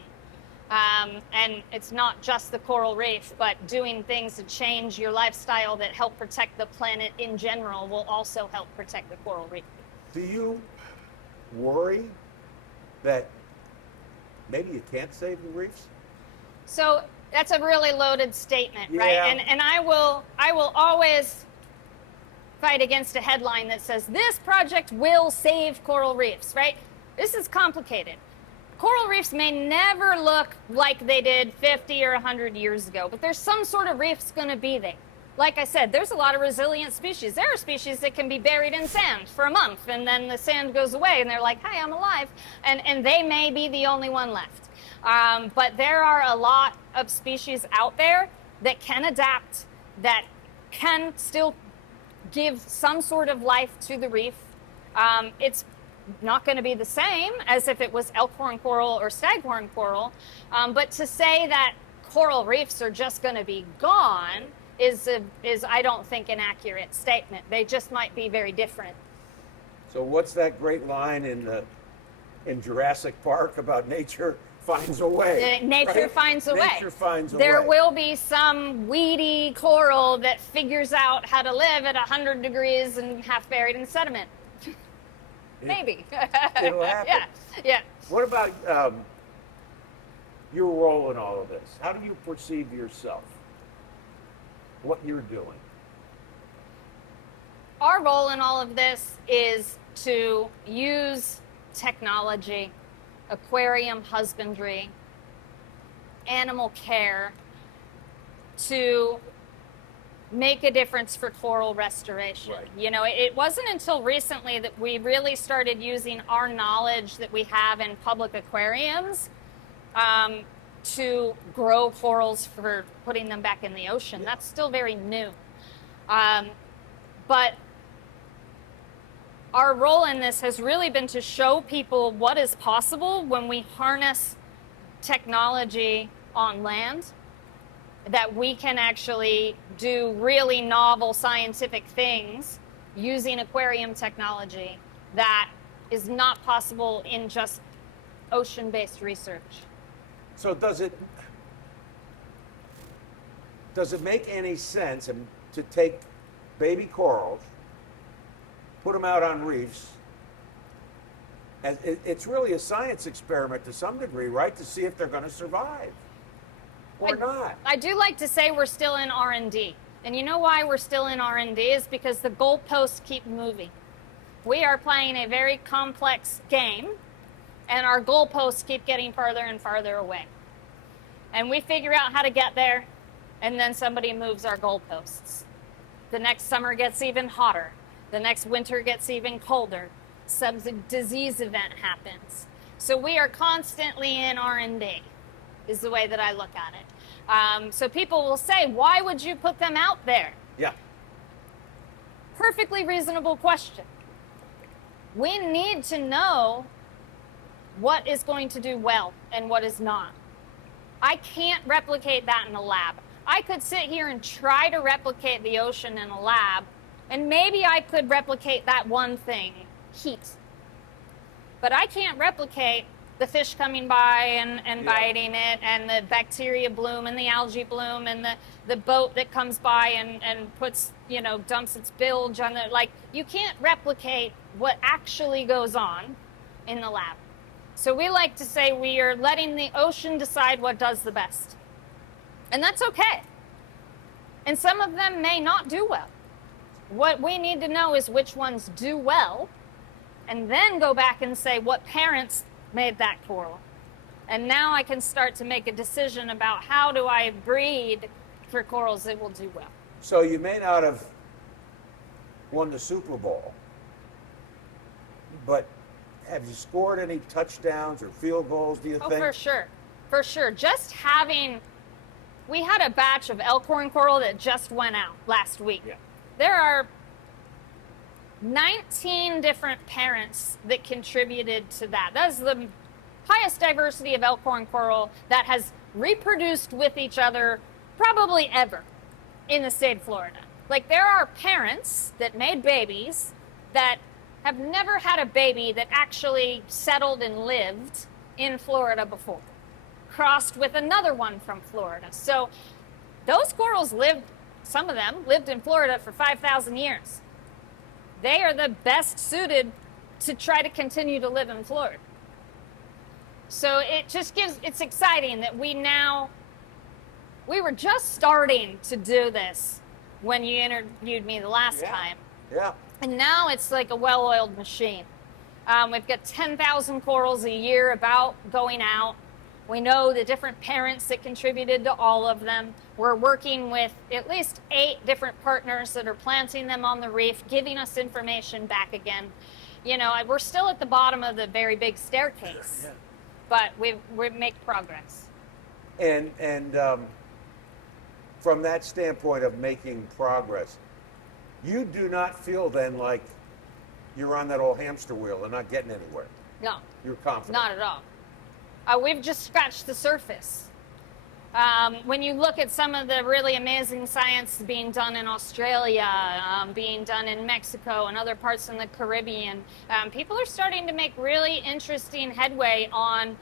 And it's not just the coral reef, but doing things to change your lifestyle that help protect the planet in general will also help protect the coral reef. Do you worry that maybe you can't save the reefs? So that's a really loaded statement, Yeah. right? And I will always fight against a headline that says this project will save coral reefs, right? This is complicated. Coral reefs may never look like they did 50 or 100 years ago, but there's some sort of reef's going to be there. Like I said, there's a lot of resilient species. There are species that can be buried in sand for a month, and then the sand goes away, and they're like, hi, I'm alive. And they may be the only one left. But there are a lot of species out there that can adapt, that can still give some sort of life to the reef. It's not going to be the same as if it was elkhorn coral or staghorn coral. But to say that coral reefs are just going to be gone is I don't think an accurate statement. They just might be very different. So what's that great line in Jurassic Park about nature finds a way? Nature finds a way. Nature finds a There way. will be some weedy coral that figures out how to live at 100 degrees and half buried in sediment. Maybe. It'll happen. Yeah. What about your role in all of this? How do you perceive yourself? What you're doing? Our role in all of this is to use technology, aquarium husbandry, animal care to make a difference for coral restoration. Right. It wasn't until recently that we really started using our knowledge that we have in public aquariums to grow corals for putting them back in the ocean. That's still very new. But our role in this has really been to show people what is possible when we harness technology on land, that we can actually do really novel scientific things using aquarium technology that is not possible in just ocean-based research. So does it make any sense to take baby corals, put them out on reefs, and it's really a science experiment to some degree, right? To see if they're going to survive or not. I do like to say we're still in R&D. And you know why we're still in R&D is because the goalposts keep moving. We are playing a very complex game, and our goalposts keep getting farther and farther away. And we figure out how to get there, and then somebody moves our goalposts. The next summer gets even hotter. The next winter gets even colder. Some disease event happens. So we are constantly in R&D, is the way that I look at it. So people will say, why would you put them out there? Yeah. Perfectly reasonable question. We need to know what is going to do well and what is not. I can't replicate that in a lab. I could sit here and try to replicate the ocean in a lab, and maybe I could replicate that one thing, heat. But I can't replicate the fish coming by and biting it, and the bacteria bloom and the algae bloom, and the boat that comes by and puts, dumps its bilge on the, you can't replicate what actually goes on in the lab. So we like to say we are letting the ocean decide what does the best. And that's okay. And some of them may not do well. What we need to know is which ones do well, and then go back and say what parents made that coral. And now I can start to make a decision about how do I breed for corals that will do well. So you may not have won the Super Bowl, but have you scored any touchdowns or field goals, do you think? Oh, for sure. For sure. Just having... We had a batch of elkhorn coral that just went out last week. Yeah. There are 19 different parents that contributed to that. That's the highest diversity of elkhorn coral that has reproduced with each other probably ever in the state of Florida. There are parents that made babies that have never had a baby that actually settled and lived in Florida before, crossed with another one from Florida. So those corals some of them lived in Florida for 5,000 years. They are the best suited to try to continue to live in Florida. So it's exciting that we were just starting to do this when you interviewed me the last time. Yeah. And now it's like a well-oiled machine. We've got 10,000 corals a year going out. We know the different parents that contributed to all of them. We're working with at least 8 different partners that are planting them on the reef, giving us information back again. We're still at the bottom of the very big staircase, but we make progress. And from that standpoint of making progress, you do not feel then like you're on that old hamster wheel and not getting anywhere. No. You're confident. Not at all. We've just scratched the surface. When you look at some of the really amazing science being done in Australia, being done in Mexico and other parts in the Caribbean, people are starting to make really interesting headway on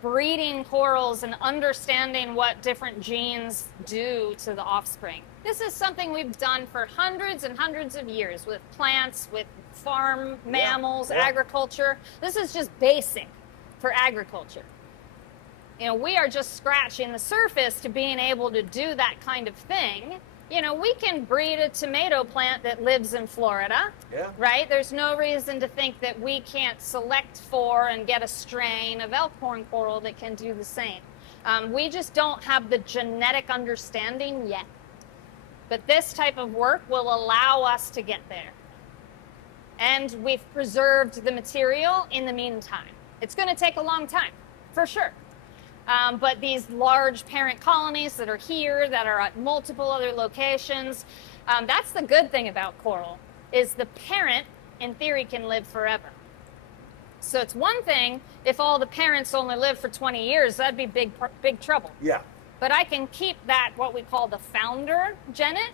breeding corals and understanding what different genes do to the offspring. This is something we've done for hundreds and hundreds of years with plants, with farm mammals, agriculture. This is just basic for agriculture. We are just scratching the surface to being able to do that kind of thing. We can breed a tomato plant that lives in Florida, right? There's no reason to think that we can't select for and get a strain of elkhorn coral that can do the same. We just don't have the genetic understanding yet. But this type of work will allow us to get there. And we've preserved the material in the meantime. It's going to take a long time, for sure. But these large parent colonies that are here, that are at multiple other locations, That's the good thing about coral, is the parent, in theory, can live forever. So it's one thing if all the parents only live for 20 years, that'd be big trouble. Yeah. But I can keep that, what we call the founder genet,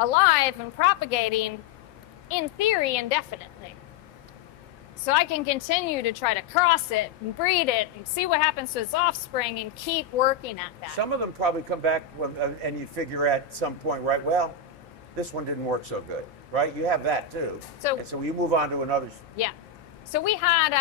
alive and propagating, in theory, indefinitely. So I can continue to try to cross it and breed it and see what happens to its offspring and keep working at that. Some of them probably come back and you figure at some point, right, well, this one didn't work so good, right? You have that too. So you move on to another. Yeah. So we had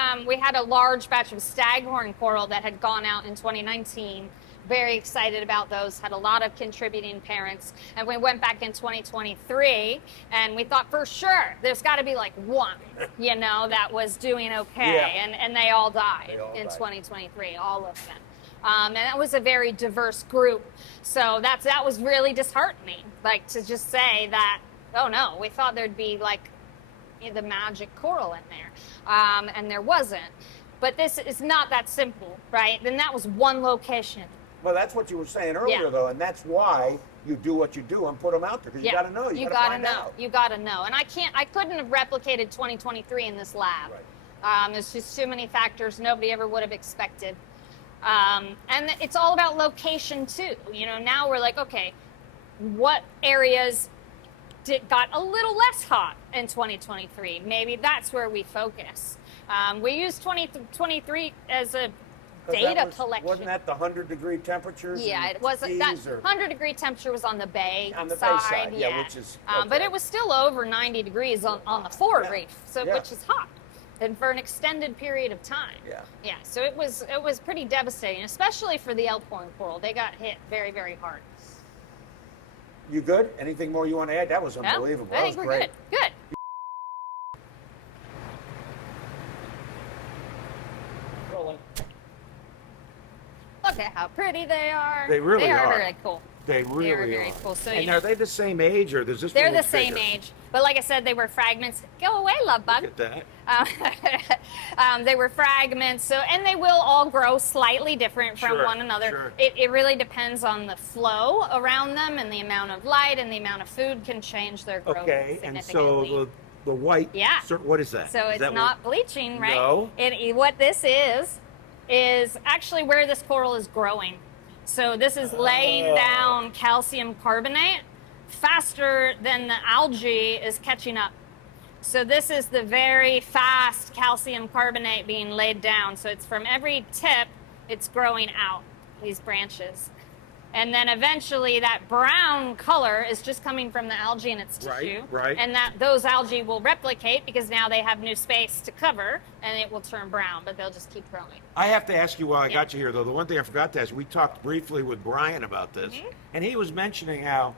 a large batch of staghorn coral that had gone out in 2019. Very excited about those, had a lot of contributing parents. And we went back in 2023 and we thought for sure there's got to be like one, that was doing okay. Yeah. And they all died in 2023, all of them. And that was a very diverse group. So that was really disheartening, like to just say that, oh no, we thought there'd be like the magic coral in there. And there wasn't. But this is not that simple, right? Then that was one location. Well, that's what you were saying earlier, though, and that's why you do what you do and put them out there, because you got to know. You got to find out. You got to know. And I couldn't have replicated 2023 in this lab. Right. There's just too many factors nobody ever would have expected. And it's all about location, too. Now we're like, okay, what areas got a little less hot in 2023? Maybe that's where we focus. We use 2023 as a data collection. Wasn't that the 100-degree temperatures? Yeah, it was. That 100-degree temperature was on the bay side. Yeah, which is. Okay. But it was still over 90 degrees on the fore reef, which is hot, and for an extended period of time. Yeah. Yeah. So it was pretty devastating, especially for the elkhorn coral. They got hit very, very hard. You good? Anything more you want to add? That was unbelievable. I think we're good. Good. Rolling. Look at how pretty they are. They really are. Very cool. They really are very cool. So and are they the same age, or does this? They're the look same bigger? age, but like I said, they were fragments. Go away, love bug. Look at that. They were fragments, and they will all grow slightly different from one another. Sure. It really depends on the flow around them, and the amount of light and the amount of food can change their growth significantly. And so the white. Yeah. What is that? So is it's that not bleaching, right? No. What this is actually where this coral is growing. So this is laying down calcium carbonate faster than the algae is catching up. So this is the very fast calcium carbonate being laid down. So it's from every tip, it's growing out, these branches. And then eventually that brown color is just coming from the algae in its tissue. Right. And those algae will replicate because now they have new space to cover and it will turn brown, but they'll just keep growing. I have to ask you while I got you here, though, the one thing I forgot to ask, we talked briefly with Brian about this, and he was mentioning how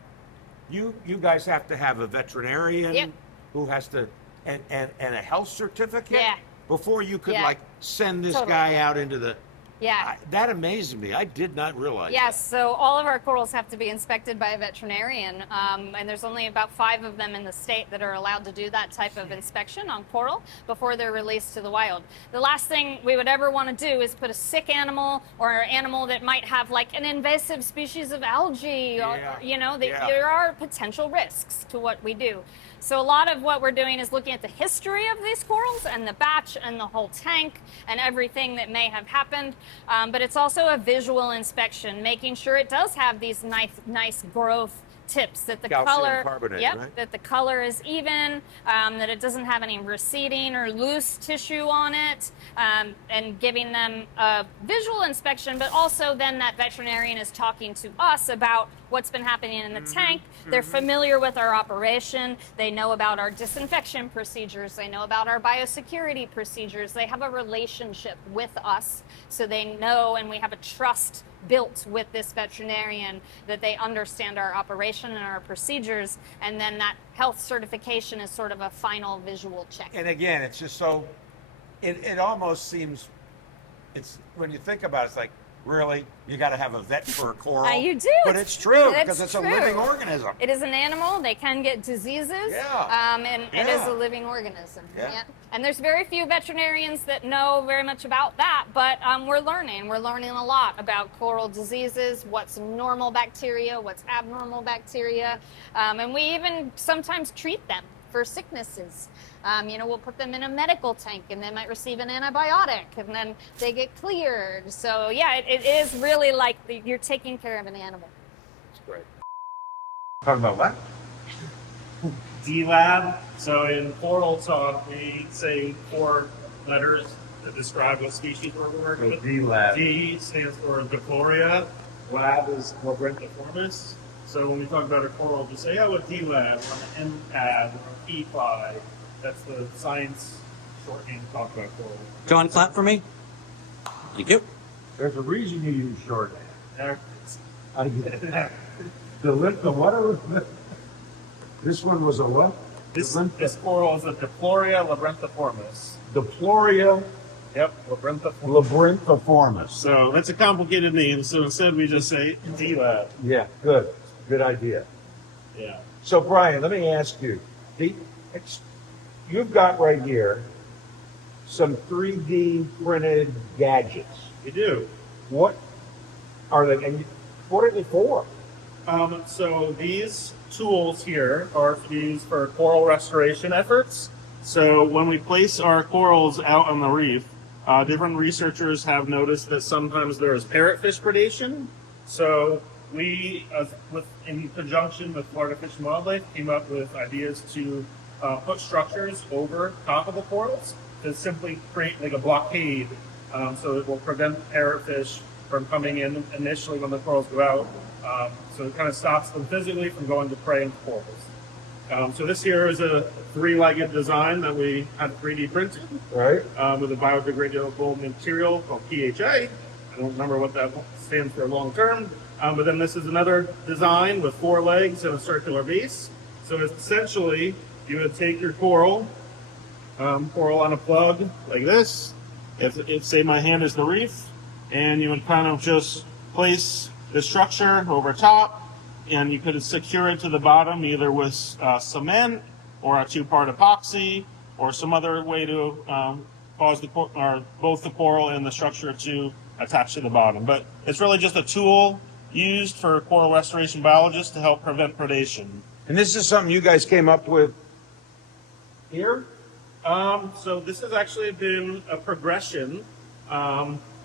you guys have to have a veterinarian who has to, and a health certificate before you could send this guy out into the. Yeah. That amazes me. I did not realize Yes, so all of our corals have to be inspected by a veterinarian, and there's only about 5 of them in the state that are allowed to do that type of inspection on coral before they're released to the wild. The last thing we would ever want to do is put a sick animal or an animal that might have like an invasive species of algae, or, there are potential risks to what we do. So a lot of what we're doing is looking at the history of these corals and the batch and the whole tank and everything that may have happened. But it's also a visual inspection, making sure it does have these nice growth tips, that the calcium carbonate, right? That the color is even, that it doesn't have any receding or loose tissue on it, and giving them a visual inspection, but also then that veterinarian is talking to us about what's been happening in the tank. They're familiar with our operation. They know about our disinfection procedures. They know about our biosecurity procedures. They have a relationship with us, so they know, and we have a trust built with this veterinarian that they understand our operation and our procedures, and then that health certification is sort of a final visual check. And again, it's just so, it almost seems, it's when you think about it, it's like Really? You got to have a vet for a coral? You do. But it's true, It's because it's a true. living organism. It is an animal. They can get diseases. Yeah. And it is Yeah. a living organism. Yeah. And there's very few veterinarians that know very much about that, but we're learning. We're learning a lot about coral diseases, what's normal bacteria, what's abnormal bacteria, and we even sometimes treat them for sicknesses. We'll put them in a medical tank and they might receive an antibiotic and then they get cleared. So yeah, it is really like you're taking care of an animal. It's great. Talking about what? D-Lab. So in coral talk, we say 4 letters that describe what species we're working with. D-Lab. D stands for Debborah. Lab is Labyrinthiformis. So when we talk about a coral, we say, oh, a D-Lab, or an M-Pad, or a P-Phi. That's the science shorthand to talk about coral. John, clap for me. Thank you. There's a reason you use shorthand. There- I get it. The what? This one was a what? This coral is a Debborah labyrinthiformis. Deploria Yep, labyrinthiformis. labyrinthiformis. So that's a complicated name. So instead we just say D-Lab. Yeah, good. Good idea. Yeah. So, Brian, let me ask you. You've got right here some 3D printed gadgets. We do. What are they? And what are they for? So these tools here are used for coral restoration efforts. So when we place our corals out on the reef, different researchers have noticed that sometimes there is parrotfish predation. So we, in conjunction with Florida Fish and Wildlife, came up with ideas to put structures over top of the corals to simply create like a blockade, so it will prevent parrotfish from coming in initially when the corals go out. So it kind of stops them physically from going to prey into corals. So this here is a 3-legged design that we had 3D printed, Right? with a biodegradable material called PHA. I don't remember what that stands for long term. But then this is another design with 4 legs and a circular base. So it's essentially, you would take your coral on a plug like this. If say my hand is the reef, and you would kind of just place the structure over top, and you could secure it to the bottom either with cement or a 2-part epoxy or some other way to cause both the coral and the structure to attach to the bottom. But it's really just a tool used for coral restoration biologists to help prevent predation. And this is something you guys came up with here? So this has actually been a progression.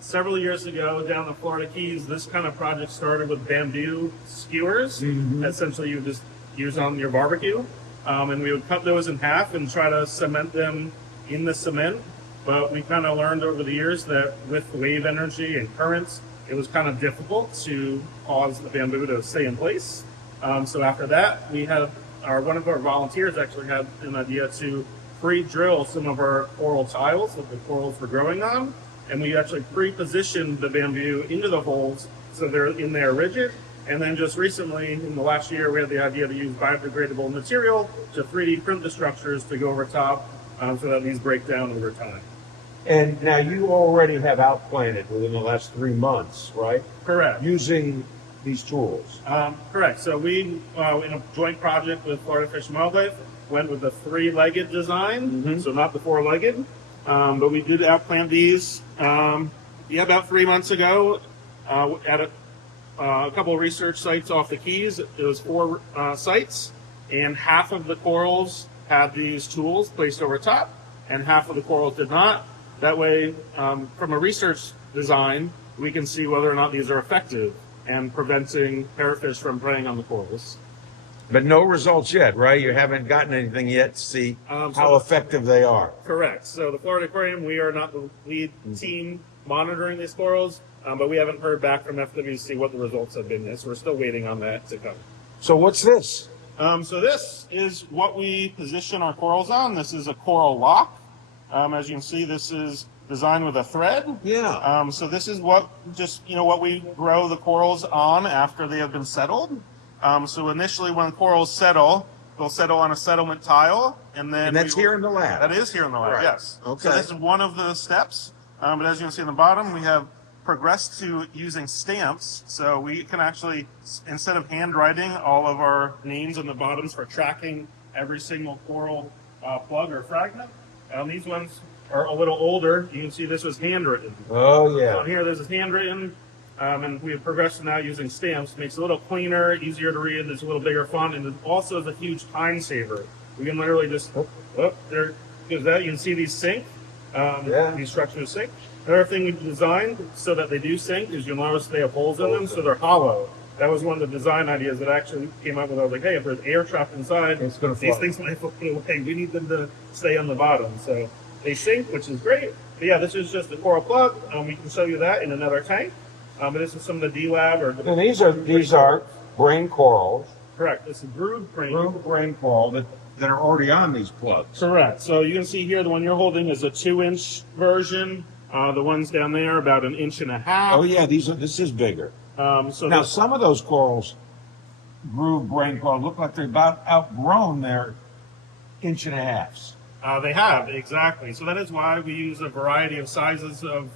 Several years ago down the Florida Keys, this kind of project started with bamboo skewers. Essentially, you would just use on your barbecue. And we would cut those in half and try to cement them in the cement. But we kind of learned over the years that with wave energy and currents, it was kind of difficult to cause the bamboo to stay in place. So after that, we have one of our volunteers actually had an idea to pre-drill some of our coral tiles that the corals were growing on. And we actually pre-positioned the bamboo into the holes so they're in there rigid. And then just recently, in the last year, we had the idea to use biodegradable material to 3D print the structures to go over top so that these break down over time. And now you already have outplanted within the last 3 months, right? Correct. Using these tools. Correct. So we, in a joint project with Florida Fish and Wildlife, went with the 3-legged design, so not the 4-legged. But we did outplant these about 3 months ago at a couple of research sites off the Keys. It was 4 sites, and half of the corals had these tools placed over top, and half of the corals did not. That way, from a research design, we can see whether or not these are effective and preventing parrotfish from preying on the corals. But no results yet, right? You haven't gotten anything yet to see how effective they are. Correct. So the Florida Aquarium, we are not the lead team monitoring these corals, but we haven't heard back from FWC what the results have been yet. So we're still waiting on that to come. So what's this? So this is what we position our corals on. This is a coral lock. As you can see, this is designed with a thread. Yeah. So this is what we grow the corals on after they have been settled. So initially when corals settle, they'll settle on a settlement tile, and then... And that's here in the lab? That is here in the lab, Right. yes. Okay. So this is one of the steps, but as you can see in the bottom, we have progressed to using stamps. So we can actually, instead of handwriting all of our names on the bottoms for tracking every single coral plug or fragment, these ones are a little older. You can see this was handwritten. Oh, So yeah. here, this is handwritten, and we have progressed to now using stamps. Makes it a little cleaner, easier to read. There's a little bigger font, and it also is a huge time saver. We can literally just, there goes that. You can see these sync. These structures sync. Another thing we designed so that they do sync is you'll notice they have holes in them, so they're hollow. That was one of the design ideas that actually came up with. I was like, hey, if there's air trapped inside, It's gonna these float. things might float away. We need them to stay on the bottom. So they sink, which is great. But yeah, this is just the coral plug. We can show you that in another tank. But this is some of the D-Lab or And these are brain corals, correct. This is groove brain. brain coral that are already on these plugs. Correct. So you can see here the one you're holding is a 2-inch version. The ones down there about 1.5 inches. Oh yeah, this is bigger. So Now some of those corals, groove brain coral, look like they're about outgrown their 1.5 inches. they have, exactly. So that is why we use a variety of sizes of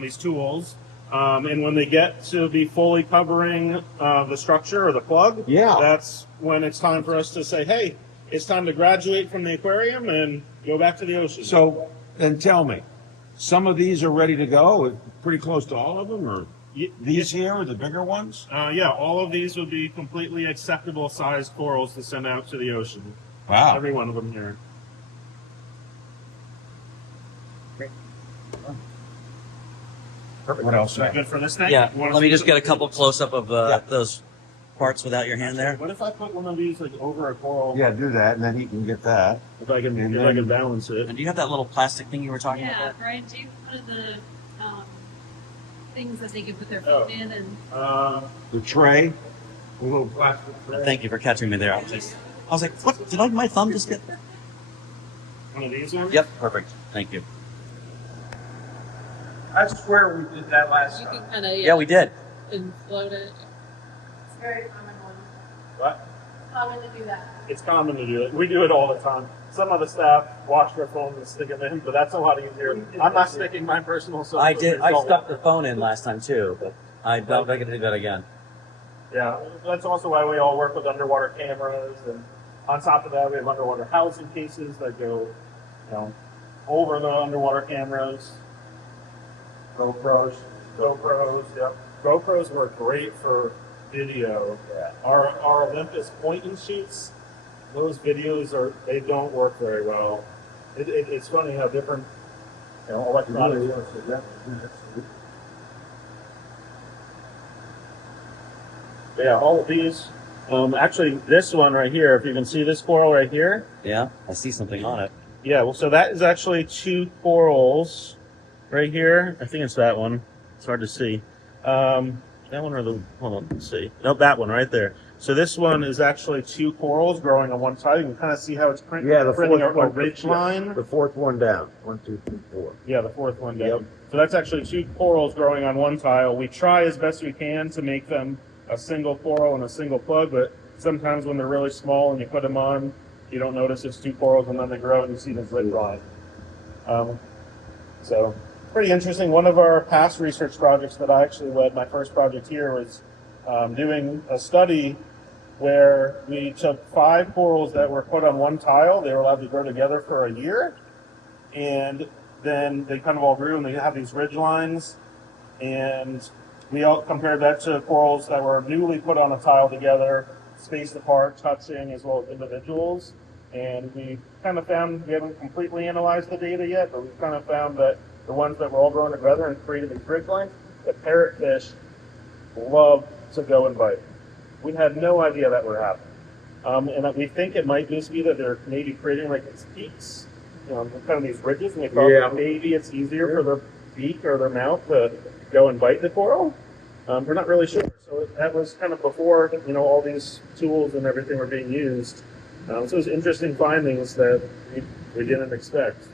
these tools. And when they get to be fully covering the structure or the plug, Yeah. that's when it's time for us to say, hey, it's time to graduate from the aquarium and go back to the ocean. So then tell me, some of these are ready to go, pretty close to all of them, or these here are the bigger ones? Yeah, all of these would be completely acceptable sized corals to send out to the ocean. Wow. Every one of them here. What else? Is that good for this thing? Yeah, You wanna let me see just some- get a couple close up of those parts without your hand there. What if I put one of these like over a coral? Yeah, do that, and then he can get that. If I can, And if I then- can balance it. And do you have that little plastic thing you were talking Yeah, about? Brian, do you have the things that they can put their Oh. food in and The tray, a little plastic tray. Thank you for catching me there. I was like, what? Did my thumb just get? One of these ones? Yep, perfect. Thank you. I swear we did that last you time. can kind of Yeah, we did. and float it. It's a very common one. What? Common to do that. It's common to do it. We do it all the time. Some of the staff wash their phones and stick them in, but that's a lot easier. I'm not sticking my personal cell I phone. did. It's I all- stuck the phone in last time too, but I don't think I can do that again. Yeah, that's also why we all work with underwater cameras, and on top of that, we have underwater housing cases that go, over the underwater cameras. GoPros. Yep. GoPros work great for video. Our Olympus point and shoots, those videos they don't work very well. It's funny how different electronics work. Yeah, all of these. Actually, this one right here, if you can see this coral right here. Yeah, I see something on it. Yeah, well, so that is actually 2 corals right here. I think it's that one. It's hard to see. That one or the, hold on, let's see. Nope, that one right there. So this one is actually 2 corals growing on one side. You can kind of see how it's printing a ridge line. The fourth one down. 1, 2, 3, 4. Yeah, the fourth one down. Yep. So that's actually 2 corals growing on one tile. We try as best we can to make them a single coral and a single plug, but sometimes when they're really small and you put them on, you don't notice it's 2 corals, and then they grow and you see this ridge line. So pretty interesting. One of our past research projects that I actually led, my first project here, was doing a study where we took 5 corals that were put on one tile. They were allowed to grow together for a year, and then they kind of all grew and they have these ridge lines, and we all compared that to corals that were newly put on a tile together, spaced apart, touching, as well as individuals. And we kind of found, we haven't completely analyzed the data yet, but we kind of found that the ones that were all growing together and created these ridge lines, the parrotfish love to go and bite. We had no idea that would happen. And that we think it might just be that they're maybe creating like these peaks, kind of these ridges, and we thought that maybe it's easier for their beak or their mouth to go and bite the coral. We're not really sure. So that was kind of before, all these tools and everything were being used. So it was interesting findings that we didn't expect.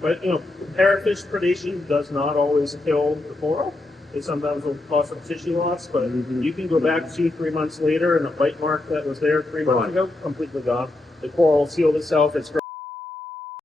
But, parrotfish predation does not always kill the coral. It sometimes will cause some tissue loss, but you can go back 2-3 months later and a bite mark that was there 3 months ago, completely gone. The coral sealed itself, it's